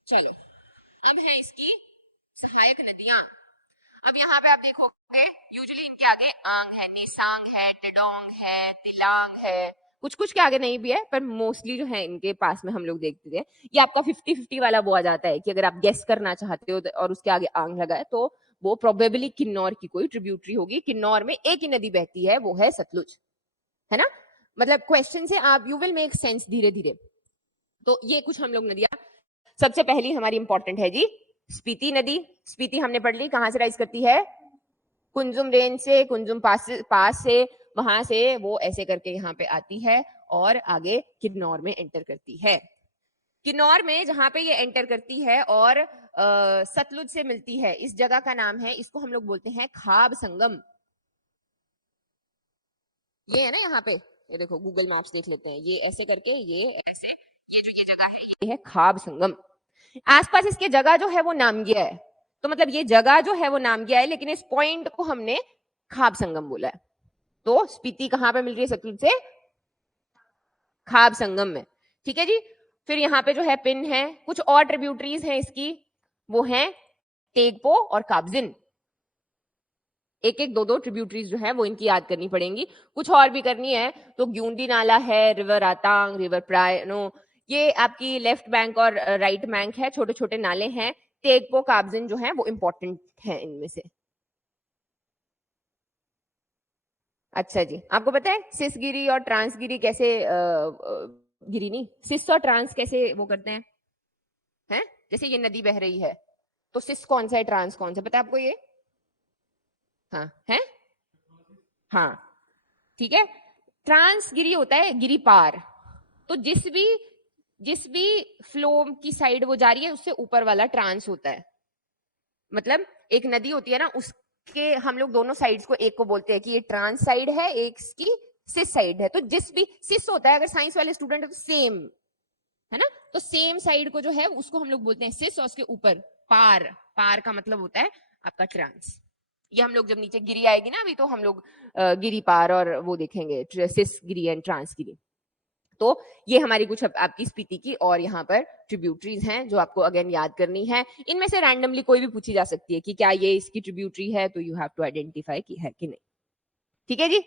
चलो अब है इसकी सहायक नदियां। अब यहाँ पे आप देखोगे यूजुअली इनके आगे आंग है, निसांग है, टेडोंग है, तिलांग है, कुछ कुछ के आगे नहीं भी है, पर मोस्टली जो है इनके पास में हम लोग देखते थे। ये आपका 50-50 वाला वो आ जाता है कि अगर आप गेस करना चाहते हो और उसके आगे आंग लगा है तो वो प्रोबेबली किन्नौर की कोई ट्रिब्यूटरी होगी। किन्नौर में एक ही नदी बहती है, वो है सतलुज, है ना। मतलब क्वेश्चन से आप यू विल मेक सेंस धीरे धीरे। तो ये कुछ हम लोग नदियां, सबसे पहली हमारी इंपॉर्टेंट है जी स्पीति नदी। स्पीति हमने पढ़ ली, कहां से राइज करती है, कुंजुम रेंज से, कुंजुम पास से, वहां से वो ऐसे करके यहाँ पे आती है और आगे किन्नौर में एंटर करती है। किन्नौर में जहां पे ये एंटर करती है और सतलुज से मिलती है, इस जगह का नाम है, इसको हम लोग बोलते हैं खाब संगम। ये है ना यहाँ पे, ये देखो गूगल मैप्स देख लेते हैं, ये ऐसे करके, ये ऐसे, ये जो ये जगह है ये है खाब संगम। आसपास इसके जगह जो है वो नामगिया है, तो मतलब ये जगह जो है वो नामगिया है, लेकिन इस पॉइंट को हमने खाब संगम बोला है। तो स्पीति कहां पे मिल रही है सतलुज से, खाब संगम में। ठीक है जी। फिर यहाँ पे जो है पिन है, कुछ और ट्रिब्यूटरीज हैं इसकी, वो हैं टेगपो और काबजिन। एक एक दो दो ट्रिब्यूटरीज जो है वो इनकी याद करनी पड़ेंगी, कुछ और भी करनी है तो ग्यूंडी नाला है, रिवर आतांग, रिवर प्रायनो, ये आपकी लेफ्ट बैंक और राइट बैंक है, छोटे छोटे नाले हैं। टेगपो काबजिन जो है वो इंपॉर्टेंट है इनमें से। अच्छा जी, आपको पता है सिसगिरी और ट्रांसगिरी कैसे गिरी नहीं, सिस और ट्रांस कैसे वो करते हैं? जैसे ये नदी बह रही है तो सिस कौन सा है, ट्रांस कौन सा, पता है आपको ये? हाँ है, हाँ ठीक है। ट्रांसगिरी होता है गिरी पार, तो जिस भी फ्लो की साइड वो जा रही है उससे ऊपर वाला ट्रांस होता है। मतलब एक नदी होती है ना, उसके हम लोग दोनों साइड्स को एक को बोलते हैं कि ये ट्रांस साइड है, एक की सिस साइड है। तो जिस भी सिस होता है, अगर साइंस वाले स्टूडेंट है तो सेम, है ना, तो सेम साइड को जो है उसको हम लोग बोलते हैं सिस, और उसके ऊपर पार, पार का मतलब होता है आपका ट्रांस। ये हम लोग जब नीचे गिरी आएगी ना अभी, तो हम लोग गिरी पार और वो देखेंगे सिस गिरी एंड ट्रांस गिरी। तो ये हमारी कुछ आपकी स्पीति की और यहाँ पर ट्रिब्यूटरीज हैं जो आपको अगेन याद करनी है। इनमें से रैंडमली कोई भी पूछी जा सकती है कि क्या ये इसकी ट्रिब्यूटरी है, तो यू हैव टू आइडेंटिफाई कि है कि नहीं। ठीक है जी,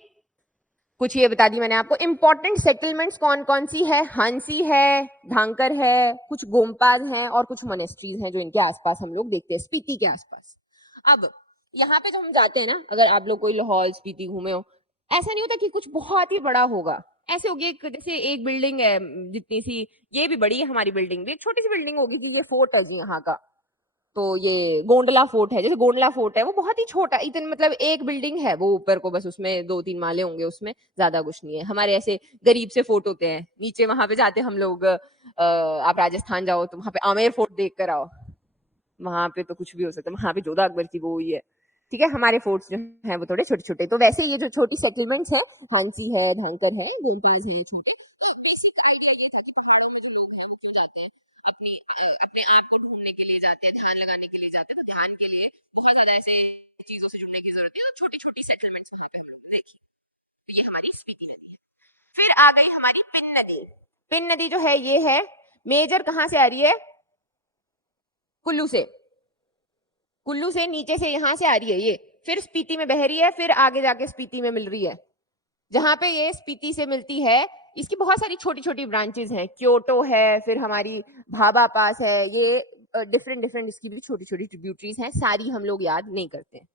कुछ ये बता दी मैंने आपको। इंपॉर्टेंट सेटलमेंट्स कौन कौन सी है, हांसी है, धांकर है, कुछ गोमपाज हैं और कुछ मोनेस्ट्रीज हैं जो इनके आसपास हम लोग देखते हैं स्पीति के आसपास। अब यहाँ पे जब हम जाते हैं ना, अगर आप लोग कोई लाहौल स्पीति घूमे हो, ऐसा नहीं होता कि कुछ बहुत ही बड़ा होगा, ऐसे होगी एक, जैसे एक बिल्डिंग है जितनी सी, ये भी बड़ी है हमारी बिल्डिंग भी, एक छोटी सी बिल्डिंग होगी जी, ये फोर्ट है जी यहाँ का, तो ये गोंडला फोर्ट है, जैसे गोंडला फोर्ट है वो बहुत ही छोटा, इतने मतलब एक बिल्डिंग है वो ऊपर को, बस उसमें 2-3 माले होंगे, उसमें ज्यादा कुछ नहीं है। हमारे ऐसे गरीब से फोर्ट होते हैं नीचे, वहां पे जाते हम लोग, आप राजस्थान जाओ तो वहां पे आमेर फोर्ट देख कर आओ, वहां पे तो कुछ भी हो सकता है, वहां पे जोधा अकबर की वो हुई है। ठीक है, हमारे फोर्ट्स जो हैं वो थोड़े छोटे छोटे। तो वैसे ये जो छोटी सेटलमेंट्स है, हांसी है, धांकर है, गोलपाज है, ये छोटे। तो बेसिक आइडिया ये था कि पहाड़ों में जो लोग हैं वो क्यों जाते हैं, अपनी अपने आप को ढूंढने के लिए जाते हैं, ध्यान लगाने के लिए जाते हैं, तो ध्यान के लिए बहुत ज्यादा ऐसे चीजों से जुड़ने की जरूरत है, और छोटी छोटी सेटलमेंट्स वहां पे हम लोग देखी। तो ये हमारी स्पीति नदी है। फिर आ गई हमारी पिन नदी। पिन नदी जो है ये है मेजर, कहां से आ रही है, कुल्लू से, कुल्लू से नीचे से यहां से आ रही है ये, फिर स्पीति में बह रही है, फिर आगे जाके स्पीति में मिल रही है। जहां पे ये स्पीति से मिलती है, इसकी बहुत सारी छोटी छोटी ब्रांचेस हैं, क्योटो है, फिर हमारी भाबा पास है, ये डिफरेंट डिफरेंट इसकी भी छोटी छोटी ट्रिब्यूटरीज हैं, सारी हम लोग याद नहीं करते हैं,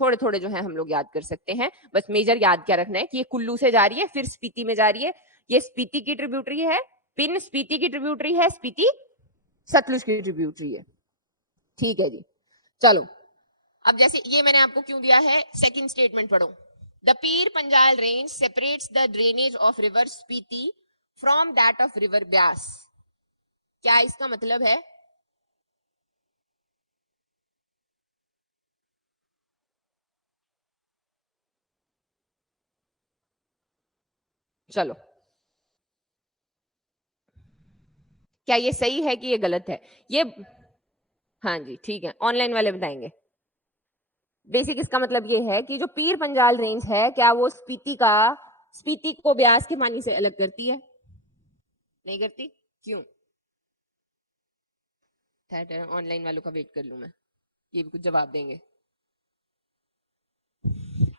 थोड़े थोड़े जो है हम लोग याद कर सकते हैं। बस मेजर याद क्या रखना है कि ये कुल्लू से जा रही है, फिर स्पीति में जा रही है, ये स्पीति की ट्रिब्यूटरी है, पिन स्पीति की ट्रिब्यूटरी है, स्पीति सतलुज की ट्रिब्यूटरी है। ठीक है जी, चलो अब जैसे ये मैंने आपको क्यों दिया है, सेकंड स्टेटमेंट पढ़ो। The Pir Panjal range separates the drainage of river Spiti from that of river Beas. क्या इसका मतलब है? चलो क्या ये सही है कि ये गलत है? ये हाँ जी ठीक है, ऑनलाइन वाले बताएंगे। बेसिक इसका मतलब ये है कि जो पीर पंजाल रेंज है, क्या वो स्पीति को ब्यास के पानी से अलग करती है? नहीं करती। क्यों? ऑनलाइन वालों का वेट कर लूं मैं, ये भी कुछ जवाब देंगे।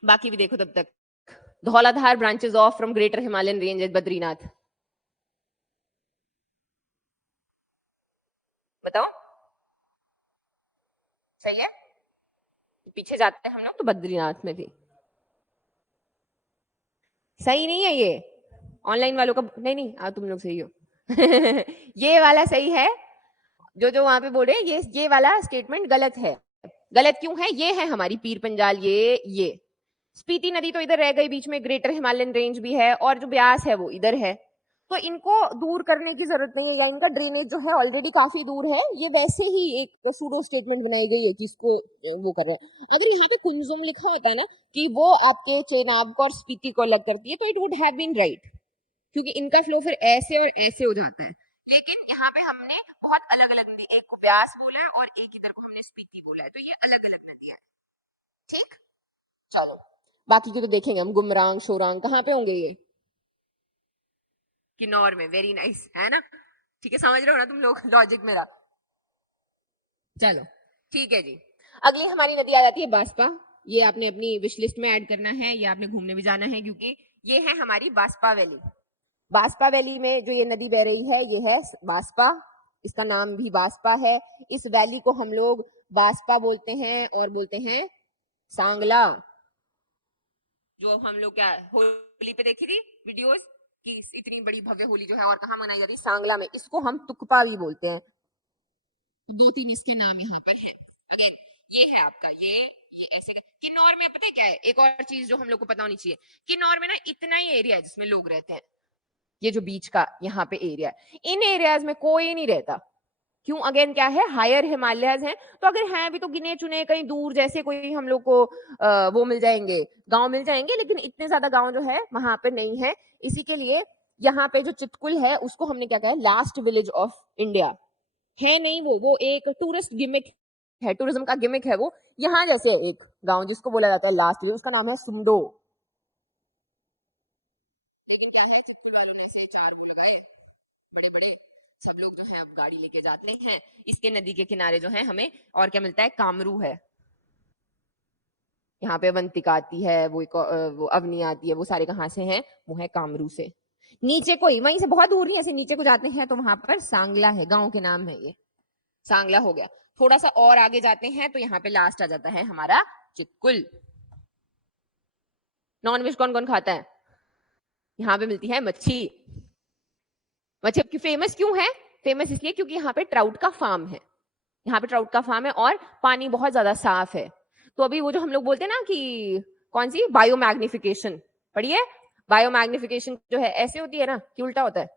बाकी भी देखो तब तक। Dhauladhar branches off from Greater Himalayan range at Badrinath. बताओ सही है। पीछे जाते हैं हम लोग तो बद्रीनाथ में भी सही नहीं है ये। ऑनलाइन वालों का नहीं नहीं तुम लोग सही हो। ये वाला सही है। जो जो वहां पे बोल रहे हैं ये वाला स्टेटमेंट गलत है। गलत क्यों है? ये है हमारी पीर पंजाल, ये स्पीति नदी तो इधर रह गई बीच में, ग्रेटर हिमालयन रेंज भी है, और जो ब्यास है वो इधर है। तो इनको दूर करने की जरूरत नहीं है, या इनका ड्रेनेज जो है ऑलरेडी काफी दूर है। ये वैसे ही एक सूडो स्टेटमेंट बनाई गई है कि इसको वो कर रहे हैं। अगर यहाँ पे कुंजुम लिखा होता है ना कि वो आपके चेनाब को और स्पीति को अलग करती है, तो it would have been right, क्योंकि इनका फ्लो फिर ऐसे और ऐसे हो जाता है। लेकिन यहाँ पे हमने बहुत अलग अलग नदी, एक को ब्यास बोला है और एक इधर को हमने स्पीति बोला है, तो ये अलग अलग नदियां है। ठीक, चलो बाकी की तो देखेंगे हम। गुमरांग शोरांग कहाँ पे होंगे ये? किन्नौर में। वेरी नाइस है ना? ठीक है, समझ रहे हो ना तुम लोग लॉजिक मेरा? चलो ठीक है जी। अगली हमारी नदी आ जाती है बास्पा। ये आपने अपनी विश लिस्ट में ऐड करना है, ये आपने घूमने भी जाना है, क्योंकि ये है हमारी बास्पा वैली। बास्पा वैली में जो ये नदी बह रही है ये है बास्पा। इसका नाम भी बास्पा है। इस वैली को हम लोग बास्पा बोलते हैं और बोलते हैं सांगला। जो हम लोग क्या होली पे देखी थी वीडियोस कि इतनी बड़ी भव्य होली जो है और कहाँ मनाई जाती है? सांगला में। इसको हम तुकपा भी बोलते हैं। दो तीन इसके नाम यहाँ पर है। अगेन ये है आपका ये ऐसे किन्नौर में पता है क्या है? एक और चीज जो हम लोग को पता होनी चाहिए, किन्नौर में ना इतना ही एरिया है जिसमें लोग रहते हैं। ये जो बीच का यहाँ पे एरिया है, इन एरियाज में कोई नहीं रहता। क्यों? अगेन क्या है, हायर हिमालयस हैं। तो अगर हैं भी तो गिने चुने कहीं दूर, जैसे कोई हम लोग को वो मिल जाएंगे, गांव मिल जाएंगे, लेकिन इतने ज्यादा गांव जो है वहां पे नहीं है। इसी के लिए यहाँ पे जो चितकुल है उसको हमने क्या कहा है? Last village of India. है नहीं, वो एक टूरिस्ट गिमिक है, टूरिज्म का गिमिक है वो। यहाँ जैसे एक गांव जिसको बोला जाता है लास्ट विलेज, उसका नाम है सुमडो। लेकिन क्या है, चितकुल वालों ने ऐसे चार वो लगाए बड़े बड़े, सब लोग जो है अब गाड़ी लेके जाते हैं। इसके नदी के किनारे जो है हमें और क्या मिलता है? कामरू है। यहाँ पे अवंतिका आती है, वो अवनी आती है, वो सारे कहाँ से हैं? वो है कामरू से। नीचे कोई वहीं से बहुत दूर नहीं, ऐसे नीचे को जाते हैं तो वहां पर सांगला है, गांव के नाम है ये। सांगला हो गया। थोड़ा सा और आगे जाते हैं तो यहाँ पे लास्ट आ जाता है हमारा चितकुल। नॉनवेज कौन कौन खाता है? यहाँ पे मिलती है मच्छी। मच्छी की फेमस क्यों है? फेमस इसलिए क्योंकि यहाँ पे ट्राउट का फार्म है। यहाँ पे ट्राउट का फार्म है और पानी बहुत ज्यादा साफ है। तो अभी वो जो हम लोग बोलते हैं ना कि कौन सी बायो मैग्निफिकेशन पढ़िए, बायो मैग्निफिकेशन जो है ऐसे होती है ना कि उल्टा होता है?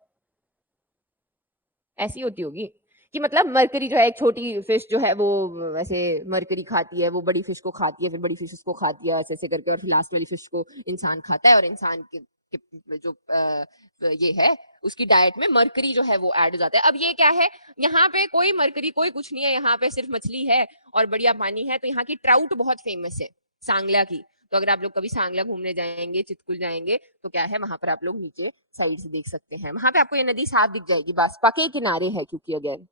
ऐसी होती होगी कि मतलब मरकरी जो है, एक छोटी फिश जो है वो ऐसे मरकरी खाती है, वो बड़ी फिश को खाती है, फिर बड़ी फिश उसको खाती है, ऐसे ऐसे करके, और फिर लास्ट वाली फिश को इंसान खाता है, और इंसान के जो ये है उसकी डाइट में मरकरी जो है वो ऐड हो जाता है। अब ये क्या है, यहाँ पे कोई मरकरी कोई कुछ नहीं है, यहाँ पे सिर्फ मछली है और बढ़िया पानी है। तो यहाँ की ट्राउट बहुत फेमस है, सांगला की। तो अगर आप लोग कभी सांगला घूमने जाएंगे, चितकुल जाएंगे, तो क्या है वहां पर आप लोग नीचे साइड से देख सकते हैं, वहां पे आपको ये नदी साफ दिख जाएगी, बास्पा के किनारे है क्योंकि अगेन।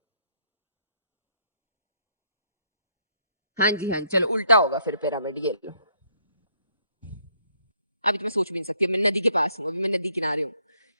हाँ जी हाँ जी, चलो उल्टा होगा फिर पिरामिड, ये लो। अभी मैं सोच भी नहीं सकती, मैं नदी के पास हूँ, मैं नदी किनारे हूँ।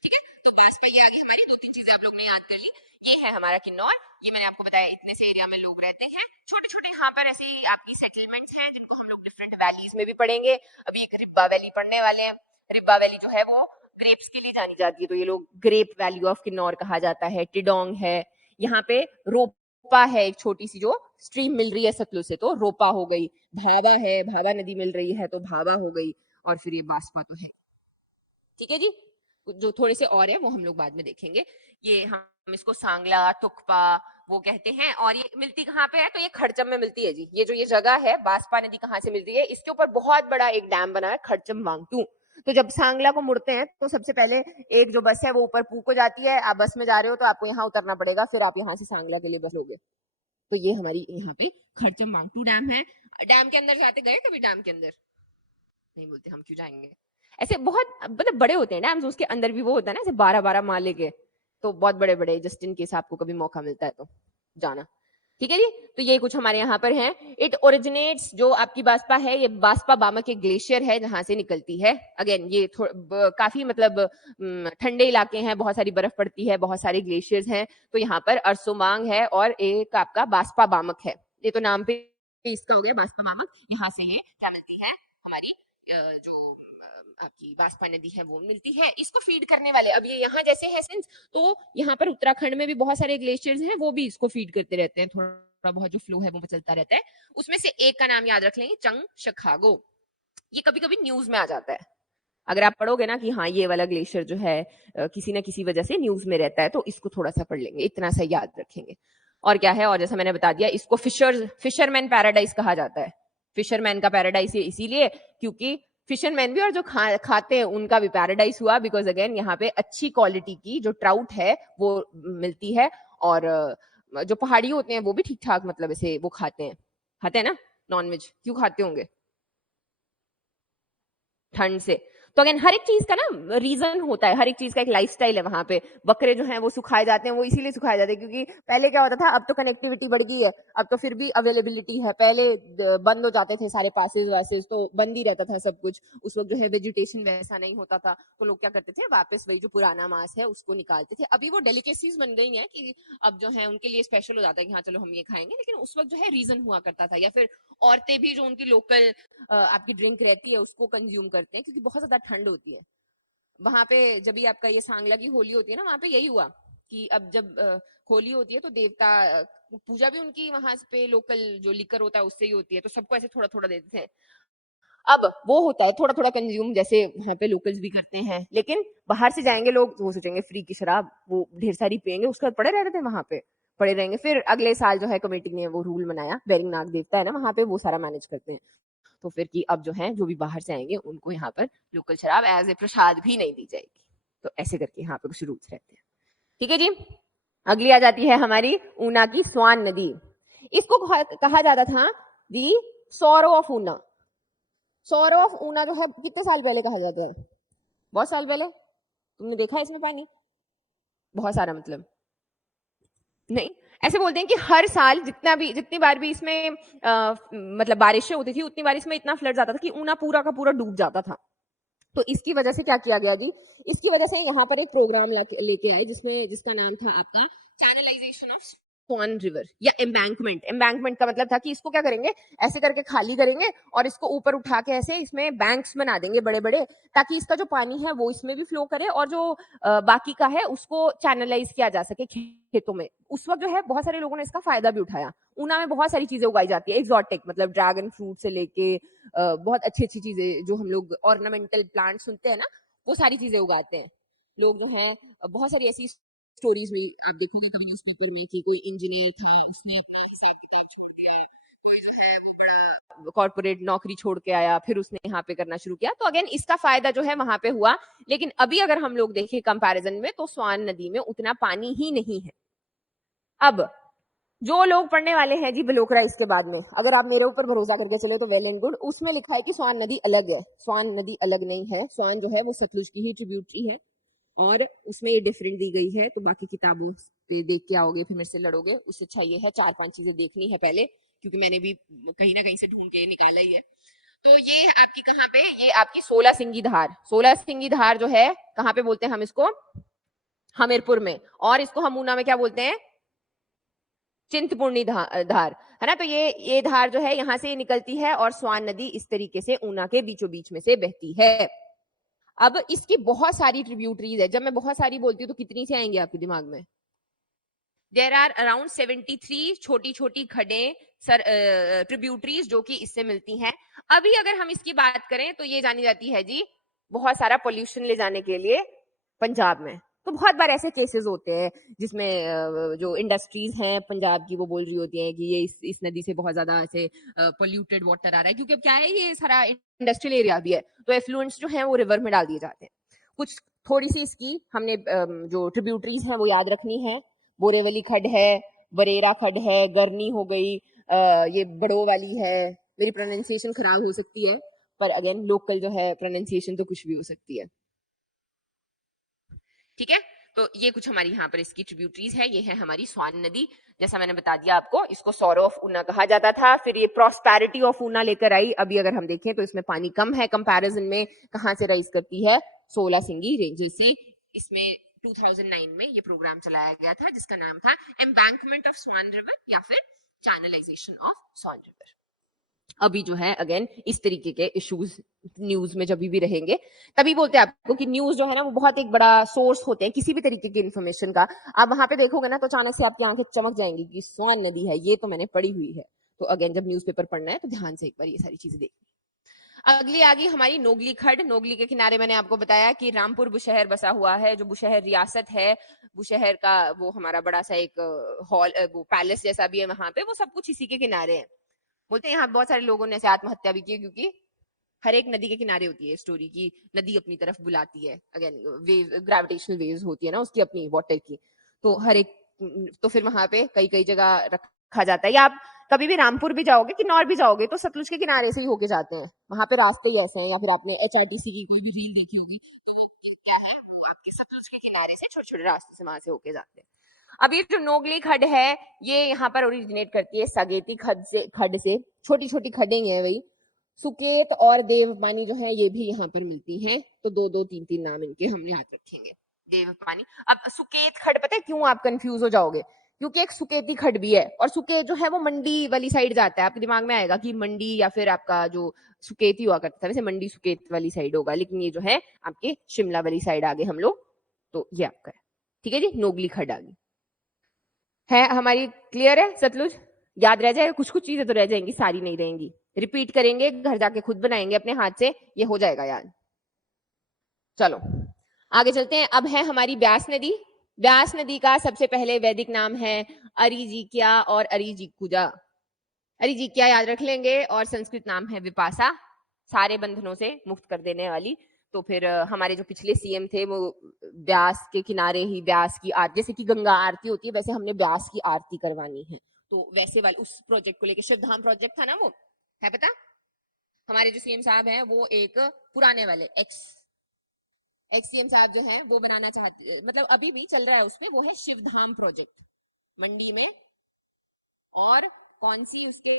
ठीक है, तो बास्पा ये आ गई हमारी। दो तीन चीजें आप लोग ने याद कर ली। ये है हमारा किन्नौर। ये मैंने आपको बताया इतने से एरिया में लोग रहते हैं। छोटे छोटे यहाँ पर ऐसे आपकी सेटलमेंट्स हैं जिनको हम लोग डिफरेंट वैलीज में भी पढ़ेंगे। अभी एक रिब्बा वैली पढ़ने वाले हैं। रिब्बा वैली जो है वो ग्रेप्स के लिए जानी जाती है, तो ये लोग ग्रेप वैली ऑफ किन्नौर कहा जाता है। टिडोंग है यहाँ पे। रोपा है एक छोटी सी जो स्ट्रीम मिल रही है सतलुज से, तो रोपा हो गई। भावा है, भावा नदी मिल रही है तो भावा हो गई। और फिर ये बास्पा तो है। ठीक है जी। जो थोड़े से और है वो हम लोग बाद में देखेंगे। ये हम इसको सांगला टुकपा वो कहते हैं। और ये मिलती कहाँ पे है? तो ये खड़चम में मिलती है जी। ये जो ये जगह है बास्पा नदी कहाँ से मिलती है, इसके ऊपर बहुत बड़ा एक डैम बना है खड़चम वांगटू। तो जब सांगला को मुड़ते हैं तो सबसे पहले एक जो बस है वो ऊपर पूको जाती है, आप बस में जा रहे हो तो आपको यहाँ उतरना पड़ेगा, फिर आप यहाँ से सांगला के लिए बस लोगे। तो ये हमारी यहाँ पे खरचम वांगटू डैम है। डैम के अंदर जाते गए कभी? डैम के अंदर नहीं, बोलते हम क्यों जाएंगे। ऐसे बहुत मतलब बड़े होते हैं डैम्स, उसके अंदर भी वो होता है ना ऐसे 12-12 माले के, तो बहुत बड़े बड़े, जस्ट इन केस आपको कभी मौका मिलता है तो जाना। ठीक है जी। तो ये कुछ हमारे यहाँ पर है। इट ओरिजिनेट्स, जो आपकी बास्पा है ये बास्पा बामक एक ग्लेशियर है जहां से निकलती है। अगेन ये काफी मतलब ठंडे इलाके हैं, बहुत सारी बर्फ पड़ती है, बहुत सारे ग्लेशियर्स हैं। तो यहाँ पर अरसोमांग है और एक आपका बास्पा बामक है। ये तो नाम पे इसका हो गया बास्पा बामक। यहाँ से ये क्या मिलती है हमारी जो आपकी बास्पा नदी है वो मिलती है। इसको फीड करने वाले अब ये यहाँ जैसे है सिंस, तो यहाँ पर उत्तराखंड में भी बहुत सारे ग्लेशियर्स हैं, वो भी इसको फीड करते रहते हैं। थोड़ा बहुत जो फ्लो है वो चलता रहता है। उसमें से एक का नाम याद रख लेंगे, चंगशखागो। ये कभी कभी न्यूज में आ जाता है। अगर आप पढ़ोगे ना कि हाँ ये वाला ग्लेशियर जो है किसी ना किसी वजह से न्यूज में रहता है, तो इसको थोड़ा सा पढ़ लेंगे, इतना सा याद रखेंगे। और क्या है, और जैसा मैंने बता दिया, इसको फिशरमैन पैराडाइज कहा जाता है। फिशरमैन का पैराडाइज इसीलिए क्योंकि फिशरमैन भी और जो खाते हैं उनका भी पैराडाइज हुआ, बिकॉज अगेन यहाँ पे अच्छी क्वालिटी की जो ट्राउट है वो मिलती है। और जो पहाड़ी होते हैं वो भी ठीक ठाक मतलब ऐसे वो खाते हैं ना नॉनवेज। क्यों खाते होंगे? ठंड से। तो अगेन हर एक चीज का ना रीजन होता है, हर एक चीज का एक लाइफस्टाइल है वहां पे। बकरे जो हैं वो सुखाए जाते हैं, वो इसीलिए सुखाए जाते हैं क्योंकि पहले क्या होता था, अब तो कनेक्टिविटी बढ़ गई है, अब तो फिर भी अवेलेबिलिटी है। पहले बंद हो जाते थे सारे पासेज वासेज, तो बंद ही रहता था सब कुछ। उस वक्त जो है वेजिटेशन वैसा नहीं होता था, तो लोग क्या करते थे, वापस वही जो पुराना मांस है उसको निकालते थे। अभी वो डेलिकेसीज बन गई हैं कि अब जो है उनके लिए स्पेशल हो जाता है कि हाँ चलो हम ये खाएंगे, लेकिन उस वक्त जो है रीजन हुआ करता था। या फिर औरतें भी जो उनकी लोकल आपकी ड्रिंक रहती है उसको कंज्यूम करते हैं, क्योंकि बहुत ज्यादा ठंड होती है वहां पे। जब भी आपका ये सांगला की होली होती है ना, वहां पे यही हुआ कि अब जब होली होती है तो देवता पूजा भी उनकी वहां पे लोकल जो लिकर होता है उससे ही होती है, तो सबको ऐसे थोड़ा थोड़ा देते थे। अब वो होता है थोड़ा थोड़ा कंज्यूम, जैसे वहां पे लोकल्स भी करते हैं, लेकिन बाहर से जाएंगे लोग तो वो सोचेंगे फ्री की शराब, वो ढेर सारी पियेंगे, उसके बाद पड़े रहते थे वहां पे, पड़े रहेंगे। फिर अगले साल जो है कमेटी ने वो रूल बनाया, बेरिंग नाग देवता है ना वहां पे, वो सारा मैनेज करते हैं। तो फिर कि अब जो है जो भी बाहर से आएंगे उनको यहाँ पर लोकल शराब एज ए प्रसाद भी नहीं दी जाएगी। तो ऐसे करके यहाँ पे कुछ रूल्स रहते हैं। ठीक है जी। अगली आ जाती है हमारी ऊना की स्वान नदी। इसको कहा जाता था the sorrow of Una. Sorrow of Una जो है कितने साल पहले कहा जाता है? बहुत साल पहले। तुमने देखा इसमें पानी? बहुत सारा मतलब नहीं, ऐसे बोलते हैं कि हर साल जितनी बार भी इसमें मतलब बारिशें होती थी, उतनी बार इसमें इतना फ्लड आता था कि ऊना पूरा का पूरा डूब जाता था। तो इसकी वजह से क्या किया गया जी, इसकी वजह से यहाँ पर एक प्रोग्राम लेके आए जिसका नाम था आपका चैनलाइजेशन ऑफ स्वान रिवर या एम्बैंकमेंट। एम्बैंकमेंट का मतलब था कि इसको क्या करेंगे, ऐसे करके खाली करेंगे और इसको ऊपर उठा के ऐसे इसमें बैंक्स बना देंगे बड़े बड़े, ताकि इसका जो पानी है वो इसमें भी फ्लो करे और जो बाकी का है उसको चैनलाइज किया जा सके खेतों में। उस वक्त जो है बहुत सारे लोगों ने इसका फायदा भी उठाया। ऊना में बहुत सारी चीजें उगाई जाती है एक्सोटिक, मतलब ड्रैगन फ्रूट से लेके बहुत अच्छी अच्छी चीजें जो हम लोग ऑर्नामेंटल प्लांट सुनते हैं ना, वो सारी चीजें उगाते हैं लोग जो है। बहुत सारी ऐसी स्टोरीज में आप देखेंगे कभी न्यूज़पेपर में कि कोई इंजीनियर था, उसने अपना हिसाब किताब छोड़ दिया, कोई जो है वो बड़ा कॉर्पोरेट नौकरी छोड़ के आया, फिर उसने यहाँ पे करना शुरू किया। तो अगेन इसका फायदा जो है वहां पे हुआ। लेकिन अभी अगर हम लोग देखें कंपैरिजन में, तो स्वान नदी में उतना पानी ही नहीं है। अब जो लोग पढ़ने वाले हैं जी बलोकरा इसके बाद में, अगर आप मेरे ऊपर भरोसा करके चले तो वेल एंड गुड। उसमें लिखा है कि स्वान नदी अलग है। स्वान नदी अलग नहीं है। स्वान जो है वो सतलुज की ही ट्रिब्यूटरी है और उसमें ये डिफरेंट दी गई है। तो बाकी किताबों पे देख के आओगे फिर मेरे से लड़ोगे, उससे अच्छा ये है 4-5 चीजें देखनी है पहले, क्योंकि मैंने भी कहीं ना कहीं से ढूंढ के निकाला ही है। तो ये आपकी कहाँ पे, ये आपकी 16 सिंगी धार। 16 सिंगी धार जो है कहाँ पे बोलते हैं हम इसको? हमीरपुर में। और इसको हम ऊना में क्या बोलते हैं? चिंतपूर्णी धार, है ना। तो ये धार जो है यहाँ से निकलती है और स्वान नदी इस तरीके से ऊना के बीचों बीच में से बहती है। अब इसकी बहुत सारी ट्रिब्यूटरीज है। जब मैं बहुत सारी बोलती हूँ तो कितनी से आएंगे आपके दिमाग में? देयर आर अराउंड 73 छोटी छोटी खडें ट्रिब्यूटरीज जो कि इससे मिलती हैं। अभी अगर हम इसकी बात करें तो ये जानी जाती है जी बहुत सारा पोल्यूशन ले जाने के लिए पंजाब में। तो बहुत बार ऐसे केसेस होते हैं जिसमें जो इंडस्ट्रीज हैं पंजाब की वो बोल रही होती हैं कि ये इस नदी से बहुत ज्यादा ऐसे पोल्यूटेड वाटर आ रहा है, क्योंकि अब क्या है ये सारा इंडस्ट्रियल एरिया भी है, तो एफ्लुएंट्स जो हैं वो रिवर में डाल दिए जाते हैं। कुछ थोड़ी सी इसकी हमने जो ट्रिब्यूटरीज हैं वो याद रखनी है। बोरेवली खड्ड है, बरेरा खड्ड है, गरनी हो गई, ये बड़ो वाली है। मेरी प्रोनाउंसिएशन खराब हो सकती है, पर अगेन लोकल जो है प्रोनाउंसिएशन तो कुछ भी हो सकती है। ठीक है, तो ये कुछ हमारी यहाँ पर इसकी ट्रिब्यूटरीज है। ये है हमारी स्वान नदी, जैसा मैंने बता दिया आपको, इसको सौरो ऑफ ऊना कहा जाता था, फिर ये प्रॉस्पेरिटी ऑफ ऊना लेकर आई। अभी अगर हम देखें तो इसमें पानी कम है कंपैरिजन में, कहां से राइज करती है, सोला सिंगी रेंजेस से। इसमें 2009 में ये प्रोग्राम चलाया गया था जिसका नाम था एम्बैंकमेंट ऑफ स्वान रिवर या फिर चैनलाइजेशन ऑफ स्वान रिवर। अभी जो है अगेन इस तरीके के इश्यूज न्यूज में जब भी रहेंगे तभी बोलते हैं आपको कि न्यूज जो है ना वो बहुत एक बड़ा सोर्स होते हैं किसी भी तरीके की इन्फॉर्मेशन का। आप वहां पे देखोगे ना तो अचानक से आपकी आंखें चमक जाएंगी कि स्वान नदी है, ये तो मैंने पढ़ी हुई है। तो अगेन जब न्यूज़पेपर पढ़ना है तो ध्यान से एक बार ये सारी चीजें देखनी। अगली आ गई हमारी नोगली खड्ड। नोगली के किनारे मैंने आपको बताया कि रामपुर बुशहर बसा हुआ है, जो बुशहर रियासत है। बुशहर का वो हमारा बड़ा सा एक हॉल, वो पैलेस जैसा भी है वहां पे, वो सब कुछ इसी के किनारे है। बोलते हैं यहाँ बहुत सारे लोगों ने ऐसे आत्महत्या भी की, क्योंकि हर एक नदी के किनारे होती है स्टोरी की, नदी अपनी तरफ बुलाती है। अगेन वेव, ग्रेविटेशनल वेव्स होती है ना उसकी अपनी वाटर की, तो हर एक, तो फिर वहां पे कई कई जगह रखा जाता है। या आप कभी भी रामपुर भी जाओगे, किन्नौर भी जाओगे, तो सतलुज के किनारे से ही होके जाते हैं, वहां पे रास्ते ही ऐसे हैं। या फिर आपने HRTC की कोई भी रील देखी होगी तो वो क्या है, वो आपके सतलुज के किनारे से छोटे छोटे रास्ते से वहां से होके जाते हैं। अब ये जो नोगली खड्ड है ये यहाँ पर ओरिजिनेट करती है सगेती खड्ड से। छोटी छोटी खड्डें हैं वही। सुकेत और देवपानी जो है ये भी यहाँ पर मिलती हैं, तो दो दो तीन तीन नाम इनके हम याद रखेंगे। देवपानी, अब सुकेत खड्ड पता है क्यों आप कंफ्यूज हो जाओगे, क्योंकि एक सुकेती खड्ड भी है, और सुकेत जो है वो मंडी वाली साइड जाता है। आपके दिमाग में आएगा कि मंडी या फिर आपका जो सुकेती हुआ करता था वैसे मंडी सुकेत वाली साइड होगा, लेकिन ये जो है आपके शिमला वाली साइड आगे हम लोग, तो ये आपका है। ठीक है जी, नोगली खड्ड आ गई है हमारी। क्लियर है सतलुज? याद रह जाएगा, कुछ कुछ चीजें तो रह जाएंगी, सारी नहीं रहेंगी। रिपीट करेंगे, घर जाके खुद बनाएंगे अपने हाथ से, ये हो जाएगा याद। चलो आगे चलते हैं। अब है हमारी ब्यास नदी। ब्यास नदी का सबसे पहले वैदिक नाम है अरिजिकिया और अरिजिकुजा। अरिजिकिया याद रख लेंगे, और संस्कृत नाम है विपासा, सारे बंधनों से मुक्त कर देने वाली। तो फिर हमारे जो पिछले सीएम थे वो ब्यास के किनारे ही ब्यास की आरती, जैसे कि गंगा आरती होती है वैसे हमने ब्यास की आरती करवानी है, तो वैसे वाले उस प्रोजेक्ट को लेकर, शिवधाम प्रोजेक्ट था ना वो, है पता? हमारे जो सीएम साहब हैं वो एक पुराने वाले एक्स सीएम साहब जो हैं वो बनाना चाहते, मतलब अभी भी चल रहा है उसमें, वो है शिवधाम प्रोजेक्ट मंडी में। और कौन सी उसके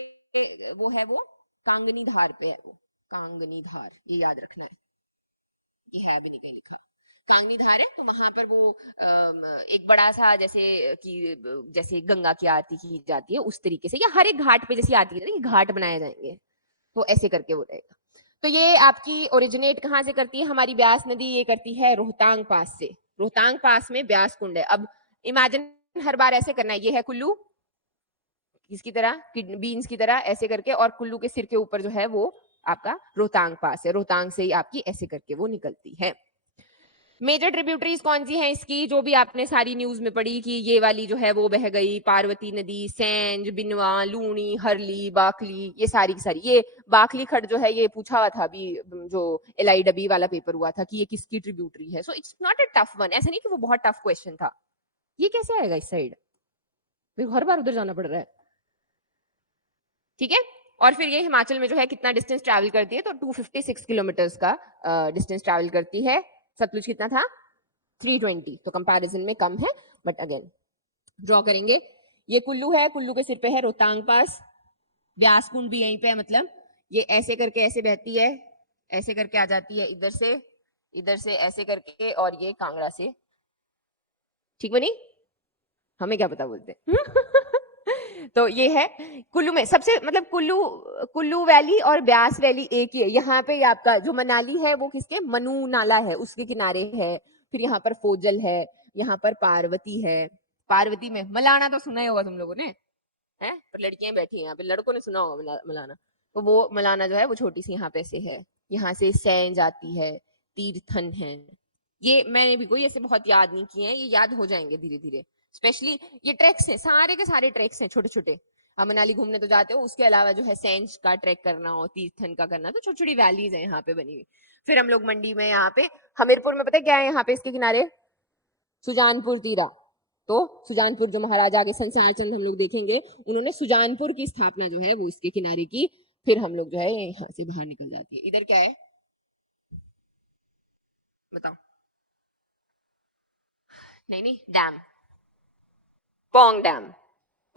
वो है, वो कांगनी धार पे है, वो कांगनी धार, ये याद रखना है, ये है अभी नहीं लिखा। कांगनी धार है, तो वहां पर वो एक बड़ा सा जैसे कि जैसे गंगा की आरती की जाती है उस तरीके से, या हर एक घाट पे जैसी आरती है ना, घाट बनाए जाएंगे, तो ऐसे करके वो रहेगा। तो ये आपकी ओरिजिनेट कहाँ से करती है हमारी ब्यास नदी? ये करती है रोहतांग पास से। रोहतांग पास में ब्यास कुंड है। अब इमेजिन हर बार ऐसे करना है, ये है कुल्लू, किसकी तरह, बीन्स की तरह ऐसे करके, और कुल्लू के सिर के ऊपर जो है वो आपका रोहतांग पास है। रोहतांग से ही आपकी ऐसे करके वो निकलती है। मेजर ट्रिब्यूटरीज कौन सी हैं इसकी, जो भी आपने सारी न्यूज में पढ़ी कि ये वाली जो है वो बह गई, पार्वती नदी, सेंज, बिनवा, लूणी, हरली, बाकली, ये सारी की सारी। ये बाकली खड्ड जो है ये पूछा हुआ था अभी, जो LIW वाला पेपर हुआ था कि ये किसकी ट्रिब्यूटरी है। So it's not a tough one, ऐसा नहीं कि वो बहुत टफ क्वेश्चन था। ये कैसे आएगा इस साइड, हर बार उधर जाना पड़ रहा है। ठीक है, और फिर ये हिमाचल में जो है कितना डिस्टेंस ट्रैवल करती है, तो 256 किलोमीटर का डिस्टेंस ट्रैवल करती है। सतलुज कितना था, 320, तो कंपैरिजन में कम है, बट अगेन ड्रॉ करेंगे। ये कुल्लू है, कुल्लू के सिर पे है रोहतांग पास, ब्यास कुंड भी यहीं पे है, मतलब ये ऐसे करके ऐसे बहती है, ऐसे करके आ जाती है इधर से ऐसे करके, और ये कांगड़ा से। ठीक बनी? हमें क्या पता बोलते तो ये है कुल्लू में सबसे, मतलब कुल्लू, कुल्लू वैली और ब्यास वैली एक ही है। यहाँ पे आपका जो मनाली है वो किसके, मनु नाला है उसके किनारे है। फिर यहाँ पर फोजल है, यहाँ पर पार्वती है। पार्वती में मलाना तो सुना ही होगा तुम लोगों ने, है, पर लड़कियां बैठी हैं यहाँ पे, लड़कों ने सुना होगा मलाना। तो वो मलाना जो है वो छोटी सी यहाँ पे से है। यहाँ से सैंज आती है, तीर्थन है, ये मैंने भी कोई ऐसे बहुत याद नहीं किए हैं, ये याद हो जाएंगे धीरे धीरे। स्पेशली ये ट्रैक्स हैं, सारे के सारे ट्रैक्स हैं छोटे छोटे। हम मनाली घूमने तो जाते हो, उसके अलावा जो है सेंच का ट्रैक करना हो, तीर्थन का करना, तो छोटी छोटी वैलीज है यहाँ पे बनी हुई। फिर हम लोग मंडी में, यहाँ पे हमीरपुर में पता है क्या है यहाँ पे इसके किनारे? सुजानपुर तीरा। तो सुजानपुर जो महाराजा के संसार चंद हम लोग देखेंगे, उन्होंने सुजानपुर की स्थापना जो है वो इसके किनारे की। फिर हम लोग जो है यहाँ से बाहर निकल जाती है। इधर क्या है बताओ? नहीं नहीं, dam, Pong dam.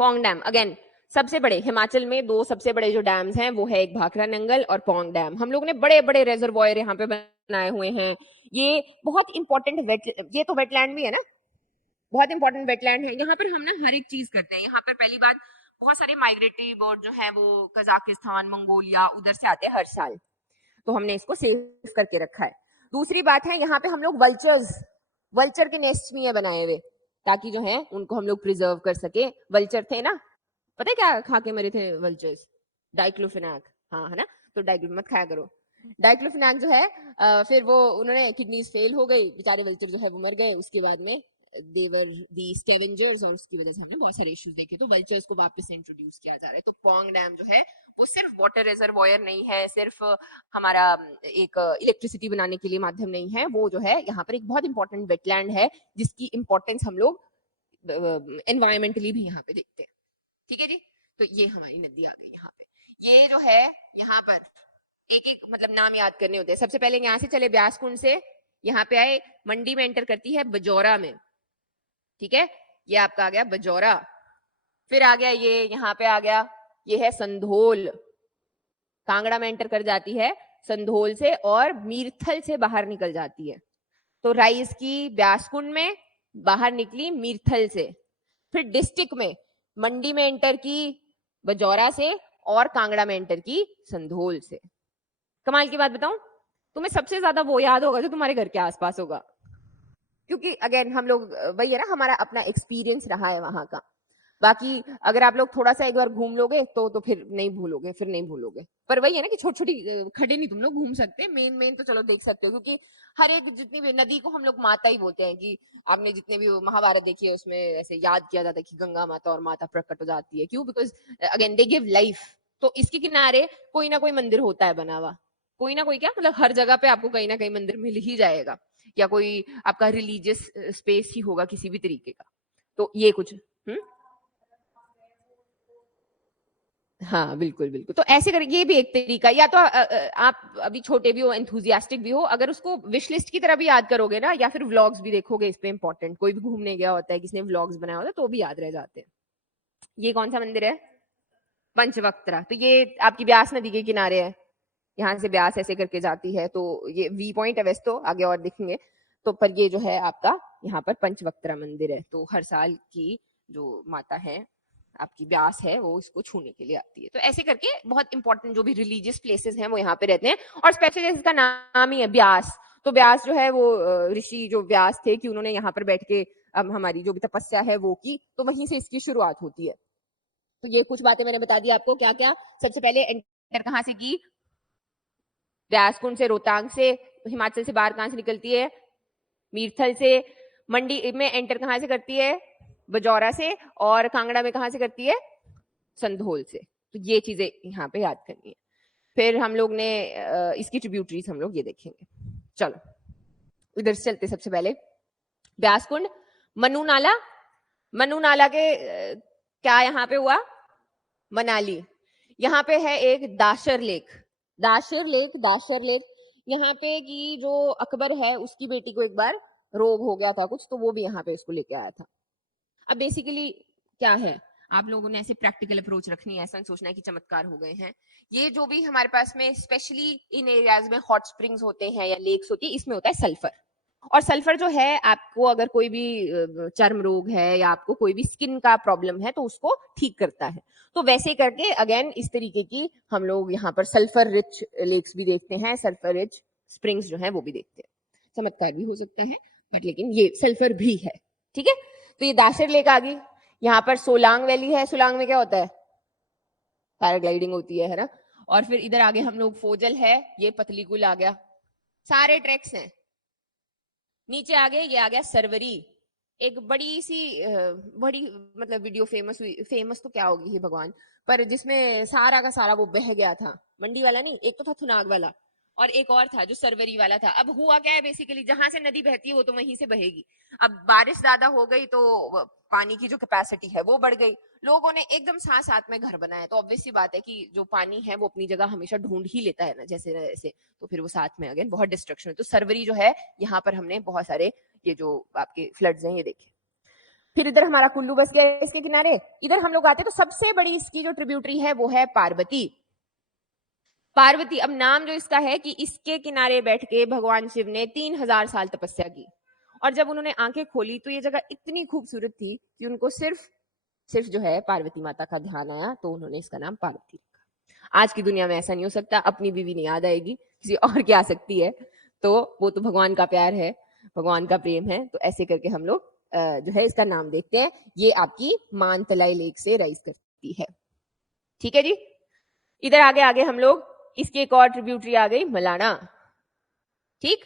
Pong dam again सबसे बड़े हिमाचल में दो सबसे बड़े जो डैम्स हैं वो है एक भाखड़ा नंगल और पोंग डैम। हम लोग ने बड़े बड़े रेजर्वॉयर यहाँ पे बनाए हुए हैं। ये बहुत इंपॉर्टेंट वेट, ये तो वेटलैंड भी है ना, बहुत इंपॉर्टेंट वेटलैंड है। यहाँ पर हम ना हर एक चीज करते हैं। यहाँ पर पहली बात, बहुत सारे माइग्रेटरी बर्ड जो है वो कजाकिस्तान, मंगोलिया, उधर से आते हैं हर साल, तो हमने इसको सेव करके रखा है। दूसरी बात है, यहाँ पे हम लोग वल्चर्स, वल्चर के नेस्ट भी है बनाए हुए, ताकि जो है उनको हम लोग प्रिजर्व कर सके। वल्चर थे ना, पता है क्या खा के मरे थे वल्चर्स? डाइक्लोफिनाक। हाँ है ना, तो डाइक्लो मत खाया करो। डाइक्लोफिनाक जो है फिर वो उन्होंने किडनीज फेल हो गई, बेचारे वल्चर जो है वो मर गए। उसके बाद में देवर दी स्कैवेंजर्स, और उसकी वजह से हमने बहुत सारे इश्यूज देखे, तो वल्चर्स को वापस से इंट्रोड्यूस किया जा रहा है। तो पोंग डैम जो है वो सिर्फ वाटर रिजर्वॉयर नहीं है, सिर्फ हमारा एक इलेक्ट्रिसिटी बनाने के लिए माध्यम नहीं है, वो जो है यहाँ पर एक बहुत इंपॉर्टेंट वेटलैंड है, जिसकी इंपॉर्टेंस हम लोग एनवायरमेंटली भी यहाँ पे देखते हैं। ठीक है जी। तो ये हमारी नदी आ गई यहाँ पे। ये जो है यहाँ पर एक एक मतलब नाम याद करने होते हैं। सबसे पहले यहाँ से चले ब्यास कुंड से, यहाँ पे आए, मंडी में एंटर करती है बजौरा में। ठीक है, ये आपका आ गया बजौरा। फिर आ गया ये यहाँ पे आ गया, ये है संधोल। कांगड़ा में एंटर कर जाती है संधोल से, और मीरथल से बाहर निकल जाती है। तो राइस की ब्यासकुंड में, बाहर निकली मीरथल से। फिर डिस्ट्रिक्ट में मंडी में एंटर की बजौरा से, और कांगड़ा में एंटर की संधोल से। कमाल की बात बताऊं, तुम्हें सबसे ज्यादा वो याद होगा जो तुम्हारे घर के आसपास होगा, क्योंकि अगेन हम लोग वही है ना, हमारा अपना एक्सपीरियंस रहा है वहां का। बाकी अगर आप लोग थोड़ा सा एक बार घूम लोगे तो फिर नहीं भूलोगे, फिर नहीं भूलोगे। पर वही है ना कि छोटी छोटी खड्डे नहीं तुम लोग घूम सकते, मेन मेन तो चलो देख सकते हो, क्योंकि हर एक जितनी भी नदी को हम लोग माता ही बोलते हैं। कि आपने जितने भी महाभारत देखी है उसमें ऐसे याद किया जाता है कि गंगा माता और माता प्रकट हो जाती है, क्यों? Because again they give life. तो इसके किनारे कोई ना कोई मंदिर होता है बना हुआ, कोई ना कोई, क्या मतलब हर जगह पे आपको कहीं ना कहीं मंदिर मिल ही जाएगा, या कोई आपका रिलीजियस स्पेस ही होगा किसी भी तरीके का। तो ये कुछ हाँ बिल्कुल बिल्कुल। तो ऐसे कर, ये भी एक तरीका, या तो आप अभी छोटे भी हो, एंथुजियास्टिक भी हो, अगर उसको विश लिस्ट की तरह भी याद करोगे ना, या फिर व्लॉग्स भी देखोगे इस पे, इंपॉर्टेंट कोई भी घूमने गया होता है, किसने व्लॉग्स बनाया होता है, तो भी याद रह जाते हैं। ये कौन सा मंदिर है? पंचवक्त्रा। तो ये आपकी ब्यास नदी के किनारे है, यहाँ से ब्यास ऐसे करके जाती है, तो ये वी पॉइंट है वैसे, तो आगे और दिखेंगे। तो पर ये जो है आपका यहाँ पर पंचवक्त्रा मंदिर है, तो हर साल की जो माता है आपकी ब्यास है, वो इसको छूने के लिए आती है। तो ऐसे करके बहुत इंपॉर्टेंट जो भी रिलीजियस प्लेसेस हैं वो यहाँ पे रहते हैं। और स्पेशली इसका नाम ही है ब्यास, तो ब्यास जो है वो ऋषि जो व्यास थे, कि उन्होंने यहाँ पर बैठ के अब हमारी जो भी तपस्या है वो की, तो वहीं से इसकी शुरुआत होती है। तो ये कुछ बातें मैंने बता दी आपको, क्या क्या। सबसे पहले एंटर कहाँ से की? ब्यासकुंड से, रोहतांग से, हिमाचल से बाहर कहां से निकलती है? मीरथल से। मंडी में एंटर कहां से करती है? बजौरा से। और कांगड़ा में कहां से करती है? संधोल से। तो ये चीजें यहाँ पे याद करनी है। फिर हम लोग ने इसकी ट्रिब्यूटरीज हम लोग ये देखेंगे। चलो इधर से चलते। सबसे पहले ब्यासकुंड, मनु नाला। मनु नाला के क्या यहाँ पे हुआ? मनाली। यहाँ पे है एक दाशर लेक। दाशर लेक, दाशर लेक यहाँ पे की जो अकबर है उसकी बेटी को एक बार रोग हो गया था कुछ, तो वो भी यहाँ पे उसको लेके आया था। अब बेसिकली क्या है, आप लोगों ने ऐसे प्रैक्टिकल अप्रोच रखनी है, ऐसा नहीं सोचना है कि चमत्कार हो गए हैं। ये जो भी हमारे पास में स्पेशली इन एरियाज में हॉट स्प्रिंग्स होते हैं या लेक्स होती है, इसमें होता है सल्फर। और सल्फर जो है आपको अगर कोई भी चर्म रोग है या आपको कोई भी स्किन का प्रॉब्लम है तो उसको ठीक करता है। तो वैसे करके अगेन इस तरीके की हम लोग यहाँ पर सल्फर रिच लेक्स भी देखते हैं, सल्फर रिच स्प्रिंग्स जो है वो भी देखते हैं। चमत्कार भी हो सकता है बट लेकिन ये सल्फर भी है। ठीक है, तो ये दाशर लेक आ गई। यहाँ पर सोलांग वैली है। सोलांग में क्या होता है? पैराग्लाइडिंग होती है ना। और फिर इधर आगे हम लोग फोजल है, ये पतली गुल आ गया। सारे ट्रैक्स हैं। नीचे आ गए, ये आ गया सरवरी, एक बड़ी सी बड़ी मतलब वीडियो फेमस हुई, फेमस तो क्या होगी ये भगवान, पर जिसमें सारा का सारा वो बह गया था, मंडी वाला नहीं, एक तो था थुनाग वाला और एक और था जो सरवरी वाला था। अब हुआ क्या है, बेसिकली जहां से नदी बहती है वो तो वहीं से बहेगी। अब बारिश ज्यादा हो गई तो पानी की जो कैपेसिटी है वो बढ़ गई, लोगों ने एकदम साथ साथ में घर बनाया, तो ऑब्वियस सी बात है कि जो पानी है वो अपनी जगह हमेशा ढूंढ ही लेता है ना, जैसे जैसे, तो फिर वो साथ में अगेन बहुत डिस्ट्रक्शन है। तो सरवरी जो है यहाँ पर हमने बहुत सारे ये जो आपके फ्लड्स हैं ये देखे। फिर इधर हमारा कुल्लू बस गया इसके किनारे, इधर हम लोग आते हैं तो सबसे बड़ी इसकी जो ट्रिब्यूटरी है वो है पार्वती। पार्वती, अब नाम जो इसका है कि इसके किनारे बैठ के भगवान शिव ने 3000 साल तपस्या की, और जब उन्होंने आंखें खोली तो ये जगह इतनी खूबसूरत थी कि उनको सिर्फ सिर्फ जो है पार्वती माता का ध्यान आया, तो उन्होंने इसका नाम पार्वती रखा। आज की दुनिया में ऐसा नहीं हो सकता, अपनी बीवी नहीं याद आएगी, किसी और की आ सकती है, तो वो तो भगवान का प्यार है, भगवान का प्रेम है, तो ऐसे करके हम लोग जो है इसका नाम देखते हैं। ये आपकी मानतलाई लेक से राइज करती है, ठीक है जी। इधर आगे आगे हम लोग, इसकी एक और ट्रिब्यूटरी आ गई मलाना, ठीक।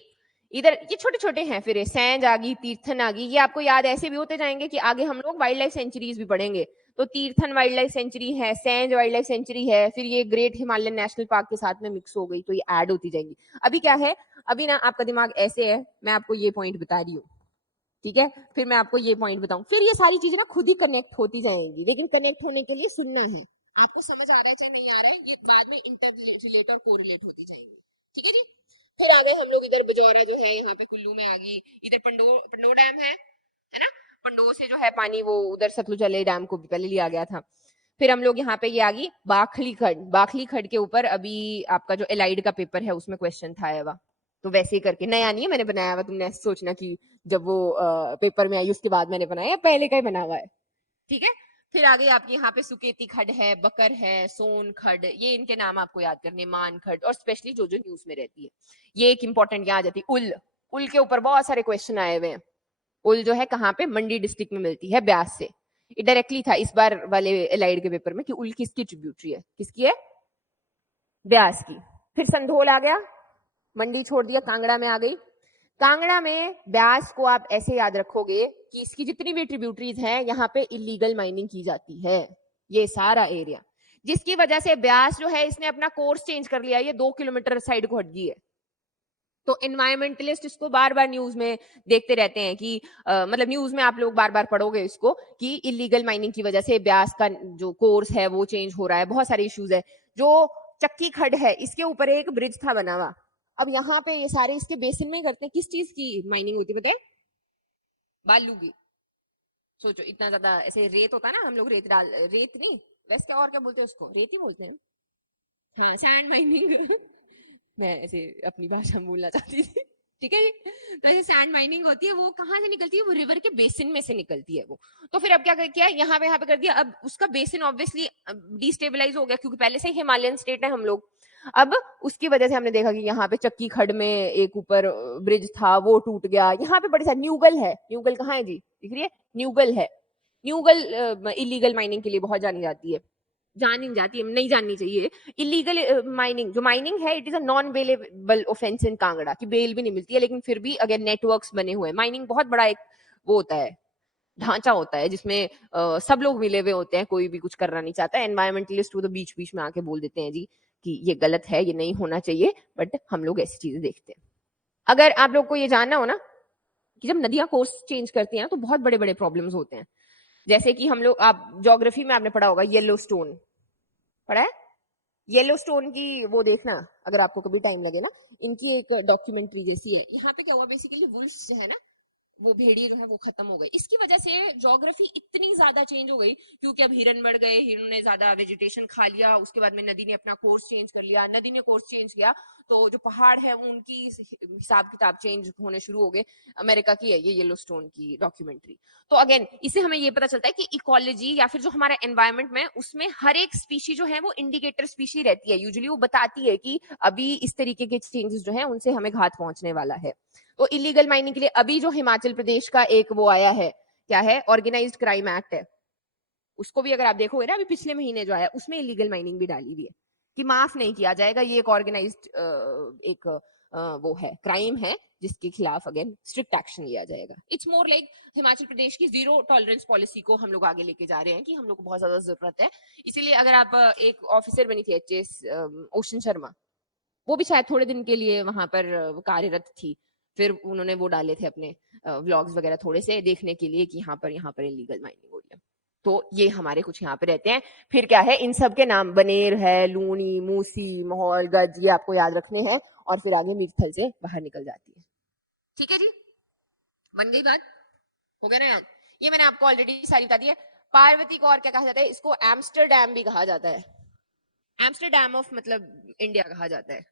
इधर ये छोटे छोटे हैं, फिर सैंज आ गई, तीर्थन आ गई, ये आपको याद ऐसे भी होते जाएंगे कि आगे हम लोग वाइल्ड लाइफ सेंचुरीज भी पढ़ेंगे। तो तीर्थन वाइल्ड लाइफ सेंचुरी है, सैंज वाइल्ड लाइफ सेंचुरी है, फिर ये ग्रेट हिमालयन नेशनल पार्क के साथ में मिक्स हो गई, तो ये ऐड होती जाएंगी। अभी क्या है, अभी ना आपका दिमाग ऐसे है, मैं आपको ये पॉइंट बता रही हूँ, ठीक है, फिर मैं आपको ये पॉइंट बताऊं, फिर ये सारी चीजें ना खुद ही कनेक्ट होती जाएंगी, लेकिन कनेक्ट होने के लिए सुनना है। आपको समझ आ रहा है चाहे नहीं आ रहा है, ये बाद में इंटर रिलेट और कोरिलेट होती जाएंगी, ठीक है जी। फिर आ गए हम लोग इधर बजौरा जो है यहाँ पे कुल्लू में आ गई, इधर पंडो डैम है ना, पंडो से जो है पानी वो उधर सतलुज वाले डैम को भी पहले लिया गया था। फिर हम लोग यहाँ पे ये आ गई बाखली खड, बाखली खड के ऊपर अभी आपका जो एलाइड का पेपर है उसमें क्वेश्चन था एवा, तो वैसे ही करके, नया नहीं है मैंने बनाया हुआ, तुमने ऐसे सोचना कि जब वो पेपर में आई उसके बाद मैंने बनाया, पहले का ही बना हुआ है, ठीक है। फिर आगे आपके यहाँ पे सुकेती खड है, बकर है, सोन खड, ये इनके नाम आपको याद करने, मान खड, और स्पेशली जो जो न्यूज में रहती है ये एक इंपॉर्टेंट यहाँ आ जाती है, उल, उल के ऊपर बहुत सारे क्वेश्चन आए हुए हैं। उल जो है कहाँ पे, मंडी डिस्ट्रिक्ट में मिलती है, ब्यास से। ये डायरेक्टली था इस बार वाले एलाइड के पेपर में कि उल किसकी ट्रिब्यूटरी है, किसकी है, ब्यास की। फिर संधोल आ गया, मंडी छोड़ दिया, कांगड़ा में आ गई। कांगड़ा में ब्यास को आप ऐसे याद रखोगे कि इसकी जितनी भी ट्रिब्यूटरीज हैं यहाँ पे इलीगल माइनिंग की जाती है, ये सारा एरिया, जिसकी वजह से ब्यास जो है इसने अपना कोर्स चेंज कर लिया, ये 2 किलोमीटर साइड को हट गई है। तो एनवायरमेंटलिस्ट इसको बार बार न्यूज में देखते रहते हैं कि मतलब न्यूज में आप लोग बार बार पढ़ोगे इसको कि इलीगल माइनिंग की वजह से ब्यास का जो कोर्स है वो चेंज हो रहा है, बहुत सारे इश्यूज है। जो चक्की खड है इसके ऊपर एक ब्रिज था बना हुआ, अब यहाँ पे ये सारे इसके बेसिन में ही करते हैं, किस चीज की माइनिंग होती है बताए, बालू की। सोचो इतना ज्यादा ऐसे रेत होता है ना, हम लोग रेत डाल, रेत नहीं वैसे और क्या बोलते हैं उसको, रेत ही बोलते हैं, हाँ सैंड माइनिंग मैं ऐसे अपनी भाषा में बोलना चाहती थी, ठीक है जी। तो ऐसे सैंड माइनिंग होती है, वो कहाँ से निकलती है, वो रिवर के बेसिन में से निकलती है वो। तो फिर अब क्या किया, यहाँ पे कर दिया, अब उसका बेसिन ऑब्वियसली डिस्टेबलाइज हो गया क्योंकि पहले से ही हिमालयन स्टेट है हम लोग। अब उसकी वजह से हमने देखा कि यहाँ पे चक्की खड में एक ऊपर ब्रिज था वो टूट गया, यहाँ पे बड़े सारे न्यूगल है, न्यूगल कहाँ है जी, दिख रही है, न्यूगल है। न्यूगल इलीगल माइनिंग के लिए बहुत जानी जाती है, जानी जाती है, नहीं जाननी चाहिए। इलीगल माइनिंग, जो माइनिंग है it is a non bailable offence इन कांगड़ा, की बेल भी नहीं मिलती है, लेकिन फिर भी अगर नेटवर्क्स बने हुए हैं, माइनिंग बहुत बड़ा एक वो होता है, ढांचा होता है जिसमें सब लोग मिले हुए होते हैं, कोई भी कुछ करना नहीं चाहता। एनवायरमेंटलिस्ट वो तो बीच बीच में आके बोल देते हैं जी कि ये गलत है, ये नहीं होना चाहिए, बट हम लोग ऐसी चीजें देखते हैं। अगर आप लोग को ये जानना हो ना कि जब नदियां कोर्स चेंज करती हैं तो बहुत बड़े बड़े प्रॉब्लम्स होते हैं, जैसे कि हम लोग, आप ज्योग्राफी में आपने पढ़ा होगा येलो स्टोन, पढ़ा है, येलो स्टोन की वो देखना अगर आपको कभी टाइम लगे ना, इनकी एक डॉक्यूमेंट्री जैसी है। यहाँ पे क्या हुआ बेसिकली, वुल्फ्स जो है ना, वो भेड़िए जो है वो खत्म हो गए, इसकी वजह से ज्योग्राफी इतनी ज्यादा चेंज हो गई, क्योंकि अब हिरन बढ़ गए, हिरणों ने ज्यादा वेजिटेशन खा लिया, उसके बाद में नदी ने अपना कोर्स चेंज कर लिया, नदी ने कोर्स चेंज किया तो जो पहाड़ है उनकी हिसाब किताब चेंज होने शुरू हो गए। अमेरिका की है ये येलो स्टोन की डॉक्यूमेंट्री। तो अगेन इससे हमें ये पता चलता है कि इकोलॉजी या फिर जो हमारा एनवायरमेंट में, उसमें हर एक स्पीशी जो है वो इंडिकेटर स्पीशी रहती है, यूजुअली वो बताती है कि अभी इस तरीके के चेंजेस जो है उनसे हमें घात पहुंचने वाला है। तो इलीगल माइनिंग के लिए अभी जो हिमाचल प्रदेश का एक वो आया है, क्या है, ऑर्गेनाइज्ड क्राइम एक्ट है, उसको भी अगर आप देखोगे ना अभी पिछले महीने जो आया उसमें इलीगल माइनिंग भी डाली हुई है कि माफ नहीं किया जाएगा, ये एक ऑर्गेनाइज्ड एक वो है, क्राइम है, जिसके खिलाफ अगेन स्ट्रिक्ट एक्शन लिया जाएगा. It's more like Himachal Pradesh की जीरो टॉलरेंस पॉलिसी को हम लोग आगे लेके जा रहे हैं कि हम लोग को बहुत ज्यादा जरूरत है. इसीलिए अगर आप एक ऑफिसर बनी थी एचएस ओशन शर्मा, वो भी शायद थोड़े दिन के लिए वहां पर कार्यरत थी, फिर उन्होंने वो डाले थे अपने व्लॉग्स वगैरह थोड़े से देखने के लिए कि यहाँ पर इलीगल माइनिंग हो रही है. तो ये हमारे कुछ यहाँ पे रहते हैं. फिर क्या है, इन सब के नाम बनेर है, लूनी, मूसी, माहौल, गज, ये आपको याद रखने हैं. और फिर आगे मीरथल से बाहर निकल जाती है. ठीक है जी, बन गई बात, हो गया ना यार. ये मैंने आपको ऑलरेडी सारी बता दी है. पार्वती को और क्या कहा जाता है, इसको एम्स्टरडैम भी कहा जाता है. एम्स्टरडैम ऑफ मतलब इंडिया कहा जाता है.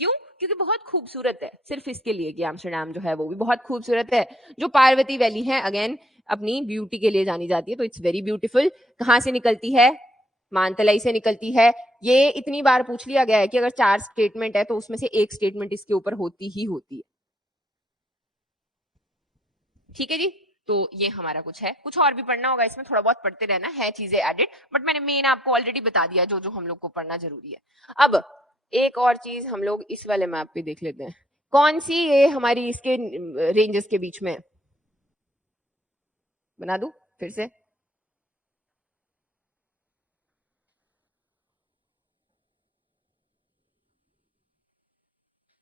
क्यों? क्योंकि बहुत खूबसूरत है. सिर्फ इसके लिए कि एम्स्टरडैम जो है वो भी बहुत खूबसूरत है. जो पार्वती वैली है अगेन अपनी ब्यूटी के लिए जानी जाती है, तो इट्स वेरी ब्यूटीफुल. कहां से निकलती है? मानतलाई से निकलती है. ये इतनी बार पूछ लिया गया है कि अगर 4 स्टेटमेंट है तो उसमें से एक स्टेटमेंट इसके ऊपर होती ही होती है. ठीक है जी, तो ये हमारा कुछ है. कुछ और भी पढ़ना होगा इसमें, थोड़ा बहुत पढ़ते रहना है, चीजें एडिट, बट मैंने मेन आपको ऑलरेडी बता दिया जो जो हम लोग को पढ़ना जरूरी है. अब एक और चीज हम लोग इस वाले मैप पे देख लेते हैं. कौन सी ये हमारी इसके रेंजेस के बीच में है? बना दूं फिर से?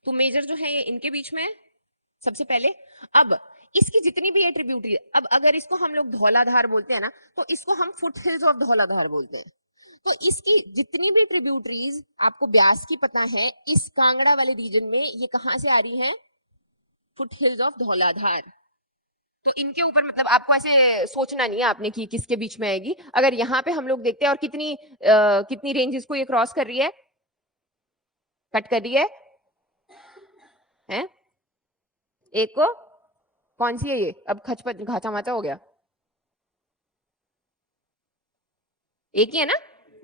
तो मेजर जो है ये इनके बीच में है सबसे पहले. अब इसकी जितनी भी एट्रीब्यूटरी, अब अगर इसको हम लोग धौलाधार बोलते हैं ना, तो इसको हम फुट हिल्स ऑफ धौलाधार बोलते हैं. तो इसकी जितनी भी ट्रिब्यूटरीज आपको ब्यास की पता है, इस कांगड़ा वाले रीजन में ये कहां से आ रही है? Foot hills of Dhauladhar. तो इनके ऊपर मतलब आपको ऐसे सोचना नहीं है आपने कि किसके बीच में आएगी. अगर यहाँ पे हम लोग देखते हैं और कितनी रेंजेस को ये क्रॉस कर रही है, कट कर रही है, हैं? एक को, कौन सी है ये? अब खचपच घाचा माचा हो गया. एक ही है ना?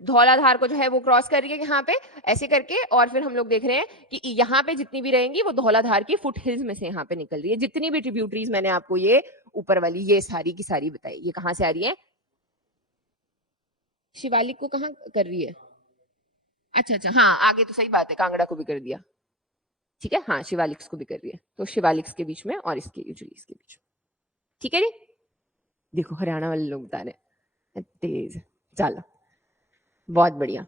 धौलाधार को जो है वो क्रॉस कर रही है यहाँ पे ऐसे करके, और फिर हम लोग देख रहे हैं कि यहाँ पे जितनी भी रहेंगी वो धौलाधार की फुट हिल्स में से यहाँ पे निकल रही है. जितनी भी ट्रिब्यूटरीज मैंने आपको ये ऊपर वाली ये सारी की सारी बताई, ये कहाँ से आ रही है? शिवालिक को कहाँ कर रही है? अच्छा अच्छा, हाँ आगे तो सही बात है, कांगड़ा को भी कर दिया. ठीक है, हाँ शिवालिक्स को भी कर रही है. तो शिवालिक्स के बीच में और इसके यूजुअली इसके बीच में. ठीक है जी, देखो हरियाणा वाले लोग बता रहे हैं तेज. चलो बहुत बढ़िया.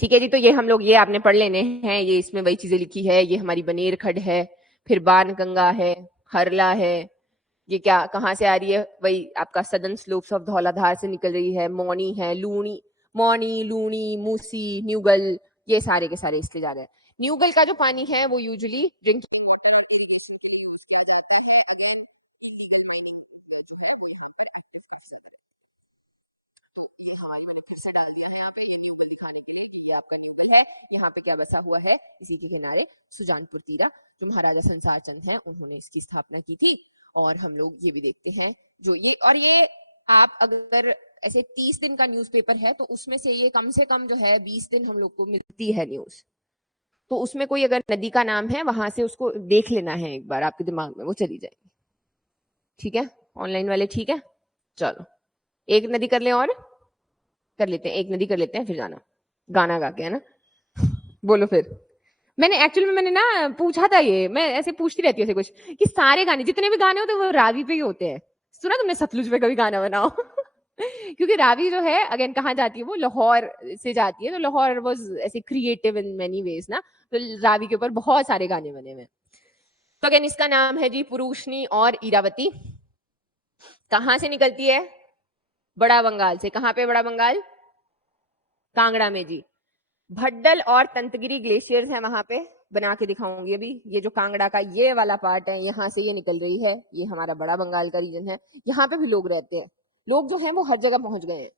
ठीक है जी, तो ये हम लोग ये आपने पढ़ लेने हैं. ये इसमें वही चीजें लिखी है. ये हमारी बनेर खड है, फिर बाणगंगा है, हरला है. ये क्या कहाँ से आ रही है? वही आपका सदर्न स्लोप्स ऑफ धौलाधार से निकल रही है. मौनी है, लूनी, मौनी, लूनी, मूसी, न्यूगल, ये सारे के सारे इसलिए जा रहे हैं. न्यूगल का जो पानी है वो यूजुअली ड्रिंक हमारी, मैंने फिर से डाल दिया है यहाँ पे ये न्यूगल दिखाने के लिए कि ये आपका न्यूगल है. यहाँ पे क्या बसा हुआ है? इसी के किनारे सुजानपुर तीरा, जो महाराजा संसार चंद हैं उन्होंने इसकी स्थापना की थी. और हम लोग ये भी देखते हैं जो ये, और ये आप अगर ऐसे 30 दिन का न्यूज़पेपर है तो उसमें से ये कम से कम जो है 20 दिन हम लोग को मिलती है न्यूज. तो उसमें कोई अगर नदी का नाम है वहां से उसको देख लेना है एक बार, आपके दिमाग में वो चली जाएगी. ठीक है, ऑनलाइन वाले ठीक है. चलो एक नदी कर ले, और कर लेते हैं, एक नदी कर लेते हैं, फिर जाना गाना गा के, है ना? बोलो फिर. मैंने एक्चुअली में मैंने ना पूछा था, ये मैं ऐसे पूछती रहती हूँ ऐसे कुछ कि सारे गाने जितने भी गाने होते हैं वो रावी पे ही होते हैं. सुना तुमने सतलुज पे कभी गाना बनाओ? क्योंकि रावी जो है अगेन कहाँ जाती है? वो लाहौर से जाती है. तो लाहौर वाज ऐसे क्रिएटिव इन मेनी वेज ना, तो रावी के ऊपर बहुत सारे गाने बने हुए. तो अगेन इसका नाम है जी पुरुषनी और इरावती. कहाँ से निकलती है? बड़ा बंगाल से. कहाँ पे बड़ा बंगाल? कांगड़ा में जी. भड्डल और तंतगिरी ग्लेशियर्स हैं वहां पे, बना के दिखाऊंगी अभी. ये जो कांगड़ा का ये वाला पार्ट है, यहाँ से ये निकल रही है, ये हमारा बड़ा बंगाल का रीजन है. यहाँ पे भी लोग रहते हैं. लोग जो हैं वो हर जगह पहुंच गए हैं,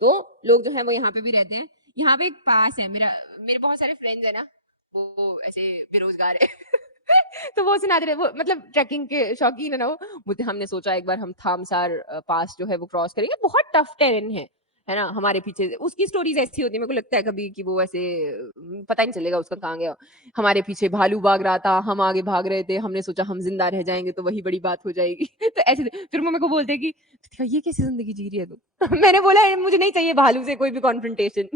तो लोग जो हैं वो यहाँ पे भी रहते हैं. यहाँ पे एक पास है, मेरे बहुत सारे फ्रेंड्स है ना, वो ऐसे बेरोजगार है. तो वो सुनाते रहे, वो मतलब ट्रैकिंग के शौकीन है ना वो. मुझे हमने सोचा एक बार हम थामसार पास जो है वो क्रॉस करेंगे. बहुत टफ टेरेन है ना. हमारे पीछे उसकी स्टोरीज ऐसी होती है, मेरे को लगता है कभी कि वो ऐसे पता ही नहीं चलेगा उसका कहाँ गया. हमारे पीछे भालू भाग रहा था, हम आगे भाग रहे थे, हमने सोचा हम जिंदा रह जाएंगे तो वही बड़ी बात हो जाएगी. तो ऐसे फिर वो मेरे को बोलते कि ये कैसी जिंदगी जी रही है तू? मैंने बोला मुझे नहीं चाहिए भालू से कोई भी कॉन्फ्रंटेशन.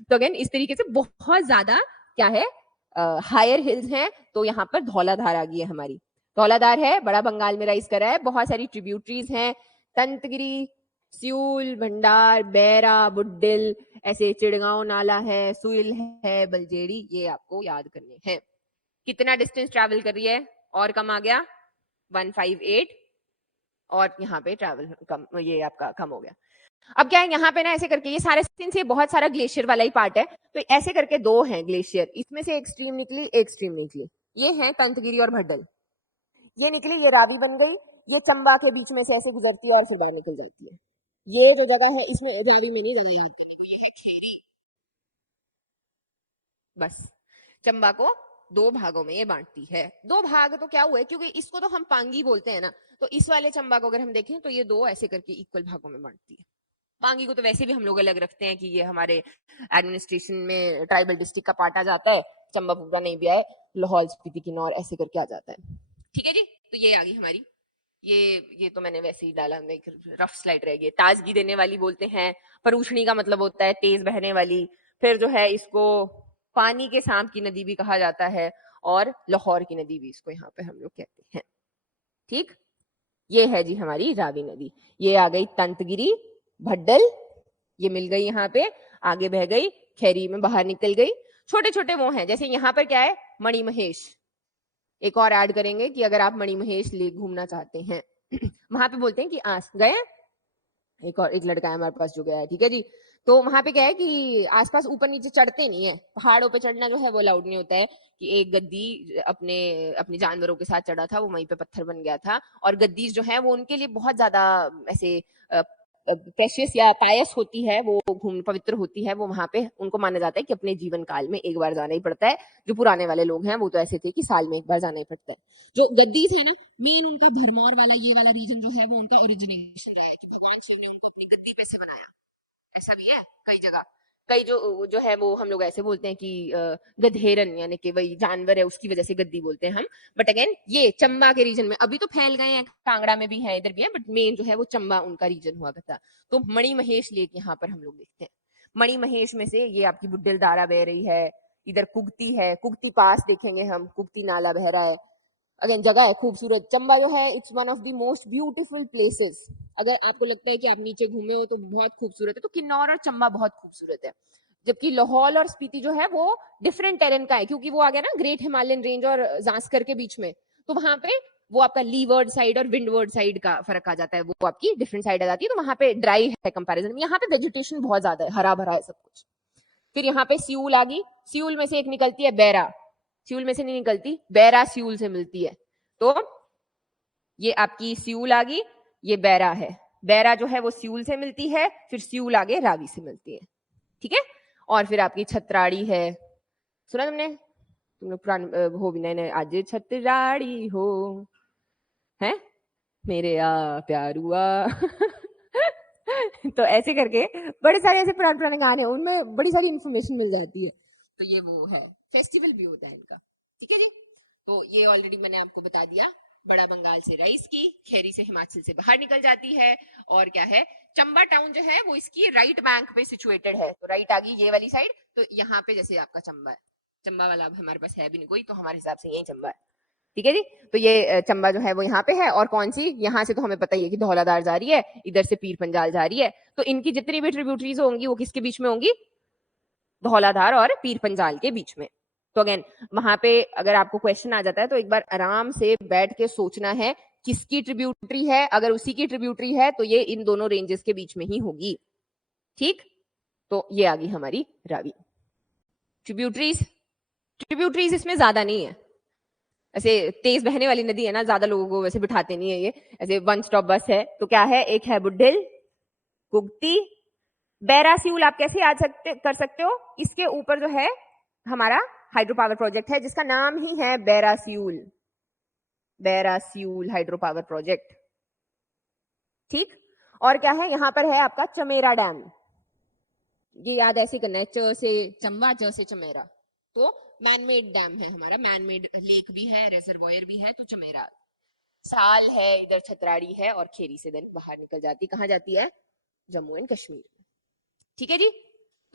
तो अगेन इस तरीके से बहुत ज्यादा क्या है, हायर हिल्स हैं, तो यहाँ पर धौलाधार आ गई है हमारी। धौलाधार है, बड़ा बंगाल में राइज कर रहा है, बहुत सारी ट्रिब्यूटरीज हैं, तंतगिरी, सियूल, भंडार, बैरा, बुड्डिल, ऐसे चिड़गांव नाला है, सुइल है, बलजेड़ी, ये आपको याद करने हैं। कितना डिस्टेंस ट्रैवल कर रही है? और कम आ गया 158, और यहाँ पे ट्रैवल कम, ये आपका कम हो गया। अब क्या है यहाँ पे ना, ऐसे करके ये सारे से बहुत सारा ग्लेशियर वाला ही पार्ट है, तो ऐसे करके दो हैं ग्लेशियर, इसमें से एक स्ट्रीम निकली, एक स्ट्रीम निकली, ये है तंतगिरी और भड्डल, ये निकली, ये रावी बन गई, ये चंबा के बीच में से ऐसे गुजरती है और फिर बाहर निकल जाती है। ये जो जगह है, इसमें रावी में नहीं जगह याद करने को, ये है खेरी। बस चंबा को दो भागों में ये बांटती है। दो भाग तो क्या हुए, क्योंकि इसको तो हम पांगी बोलते हैं ना, तो इस वाले चंबा को अगर हम देखें तो ये दो ऐसे करके इक्वल भागों में बांटती है। पांगी को तो वैसे भी हम लोग अलग रखते हैं कि ये हमारे एडमिनिस्ट्रेशन में ट्राइबल डिस्ट्रिक्ट का पार्ट आ जाता है, चंबा पूरा नहीं भी आए, लाहौल स्पीति किन्नौर ऐसे करके आ जाता है। ठीक है जी, तो ये आ गई हमारी, ये तो मैंने वैसे ही डाला, रफ स्लाइड रह गई। ताजगी देने वाली बोलते हैं, परूछनी का मतलब होता है तेज बहने वाली, फिर जो है इसको पानी के सांप की नदी भी कहा जाता है, और लाहौर की नदी भी इसको यहाँ पे हम लोग कहते हैं। ठीक, ये है जी हमारी रावी नदी, ये आ गई तंतगिरी, भड्डल, ये मिल गई यहाँ पे, आगे बह गई, खैरी में बाहर निकल गई। छोटे छोटे वो हैं, जैसे यहाँ पर क्या है, मणिमहेश, एक और ऐड करेंगे कि अगर आप मणिमहेश ले घूमना चाहते हैं वहां पे बोलते हैं कि आस गए, एक लड़का है हमारे पास जो गया है, ठीक है जी। तो वहां पे क्या है कि आसपास ऊपर नीचे चढ़ते नहीं है, पहाड़ों पे चढ़ना जो है वो अलाउड नहीं होता है। कि एक गद्दी अपने अपने जानवरों के साथ चढ़ा था, वो वहीं पे पत्थर बन गया था, और गद्दी जो है वो उनके लिए बहुत ज्यादा ऐसे प्रेशियस या पायस होती है, वो घूम पवित्र होती है, वो वहां पे उनको माना जाता है कि अपने जीवन काल में एक बार जाना ही पड़ता है। जो पुराने वाले लोग हैं वो तो ऐसे थे कि साल में एक बार जाना ही पड़ता है। जो गद्दी थे ना, मेन उनका भरमौर वाला ये वाला रीजन जो है वो उनका ओरिजिनेशन रहा है, कि भगवान शिव ने उनको अपनी गद्दी पे से बनाया। ऐसा भी है कई जगह, कई जो है वो हम लोग ऐसे बोलते हैं कि गधेरन, यानी कि वही जानवर है उसकी वजह से गद्दी बोलते हैं हम। बट अगेन ये चंबा के रीजन में अभी तो फैल गए हैं, कांगड़ा में भी है, इधर भी है, बट मेन जो है वो चंबा उनका रीजन हुआ करता। तो मणि महेश लेक यहाँ पर हम लोग देखते हैं। मणि महेश में से ये आपकी बुड्ढल धारा बह रही है, इधर कुगती है, कुगती पास देखेंगे हम, कुगती नाला बह रहा है। अगेन जगह है खूबसूरत, चंबा जो है it's one of the most beautiful places. अगर आपको लगता है कि आप नीचे घूमे हो तो बहुत खूबसूरत है, तो किन्नौर और चंबा बहुत खूबसूरत है। जबकि लाहौल और स्पीति जो है वो डिफरेंट टेरेन का है, क्योंकि वो आ गया ना ग्रेट हिमालयन रेंज और जांस्कर के बीच में, तो वहां पे वो आपका लीवर्ड साइड और विंडवर्ड साइड का फर्क आ जाता है, वो आपकी डिफरेंट साइड आ जाती है, तो वहां पे ड्राई है कंपैरिजन में, यहाँ पे वेजिटेशन बहुत ज्यादा है, हरा भरा है सब कुछ। फिर यहाँ पे सियूल आ गई, सियूल में से एक निकलती है बैरा, सियूल में से नहीं निकलती, बैरा सियूल से मिलती है। तो ये आपकी सियूल आ गई, ये बैरा है, बैरा जो है वो सियूल से मिलती है, फिर सियूल आगे रावी से मिलती है। ठीक है, और फिर आपकी छतराड़ी है, सुना तुमने, तुम लोग पुराने हो भी नहीं, आज छतराड़ी हो है मेरे प्यार हुआ तो ऐसे करके बड़े सारे ऐसे पुराने पुराने गाने, उनमें बड़ी सारी इंफॉर्मेशन मिल जाती है। तो ये वो है, फेस्टिवल भी होता है इनका। ठीक है जी, तो ये ऑलरेडी मैंने आपको बता दिया, बड़ा बंगाल से राइस की, खेरी से हिमाचल से बाहर निकल जाती है, और क्या है, चंबा टाउन जो है वो इसकी राइट बैंक पे सिचुएटेड है, तो राइट आ गई ये वाली साइड, तो यहाँ पे जैसे आपका चंबा है, चंबा वाला अब हमारे पास है भी नहीं कोई, तो हमारे हिसाब से यही चंबा है। ठीक है जी, तो ये चंबा जो है वो यहाँ पे है, और कौन सी, यहाँ से तो हमें पता ही है कि धौलाधार जा रही है, इधर से पीर पंजाल जा रही है, तो इनकी जितनी भी ट्रिब्यूटरीज होंगी वो किसके बीच में होंगी, धौलाधार और पीर पंजाल के बीच में। तो अगेन वहां पे अगर आपको क्वेश्चन आ जाता है तो एक बार आराम से बैठ के सोचना है किसकी ट्रिब्यूटरी है, अगर उसी की ट्रिब्यूटरी है तो ये इन दोनों रेंजेस के बीच में ही होगी। ठीक, तो ये आ गई हमारी रावी। ट्रिब्यूटरीज, ट्रिब्यूटरीज इसमें ज्यादा नहीं है, ऐसे तेज बहने वाली नदी है ना, ज्यादा लोगों को वैसे बिठाते नहीं है, ये ऐसे वन स्टॉप बस है। तो क्या है, एक है बुड्ढिल, कुगती, बैरा सियूल आप कैसे याद कर सकते हो, इसके ऊपर जो है हमारा हाइड्रो पावर प्रोजेक्ट है, जिसका नाम ही है बैरा सियूल, बैरा सियूल हाइड्रो पावर प्रोजेक्ट। ठीक, और क्या है, यहां पर है आपका चमेरा डैम, ये याद ऐसे करना है, च से चंबा, च से चमेरा, तो मैनमेड डैम है हमारा, मैनमेड लेक भी है, रिजर्वॉयर भी है, तो चमेरा। साल है, इधर छतराड़ी है, और खेरी से देन बाहर निकल जाती, कहां जाती है, जम्मू एंड कश्मीर। ठीक है जी,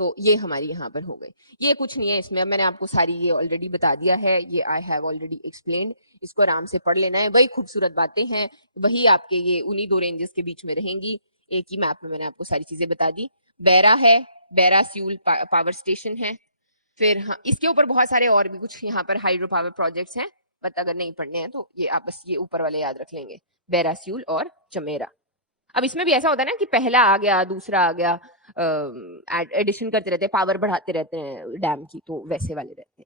तो ये हमारी यहाँ पर हो गई। ये कुछ नहीं है इसमें, अब मैंने आपको सारी ये ऑलरेडी बता दिया है, ये आई हैव ऑलरेडी एक्सप्लेन्ड, इसको आराम से पढ़ लेना है। वही खूबसूरत बातें हैं, वही आपके ये उन्हीं दो रेंजेस के बीच में रहेंगी। एक ही मैप में मैंने आपको सारी चीजें बता दी। बैरा है, बैरा स्यूल पावर स्टेशन है। फिर हाँ, इसके ऊपर बहुत सारे और भी कुछ यहाँ पर हाइड्रो पावर प्रोजेक्ट्स हैं, बट अगर नहीं पढ़ने हैं तो ये आप बस ये ऊपर वाले याद रख लेंगे, बैरा स्यूल और चमेरा। अब इसमें भी ऐसा होता है ना कि पहला आ गया, दूसरा आ गया, एडिशन करते रहते हैं, पावर बढ़ाते रहते हैं डैम की, तो वैसे वाले रहते हैं।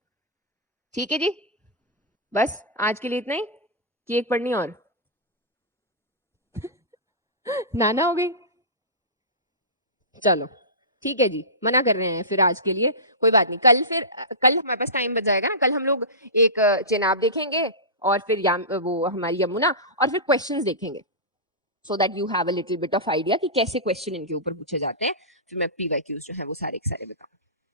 ठीक है जी, बस आज के लिए इतना ही कि एक पढ़नी और नाना हो गई। चलो ठीक है जी, मना कर रहे हैं फिर आज के लिए, कोई बात नहीं। कल हमारे पास टाइम बच जाएगा ना, कल हम लोग एक चेनाब देखेंगे और फिर वो हमारी यमुना, और फिर क्वेश्चंस देखेंगे, so that you have a little bit of idea कि कैसे क्वेश्चन इनके ऊपर पूछे जाते हैं। फिर मैं पीवाईक्यूज जो है वो सारे के सारे बताऊं।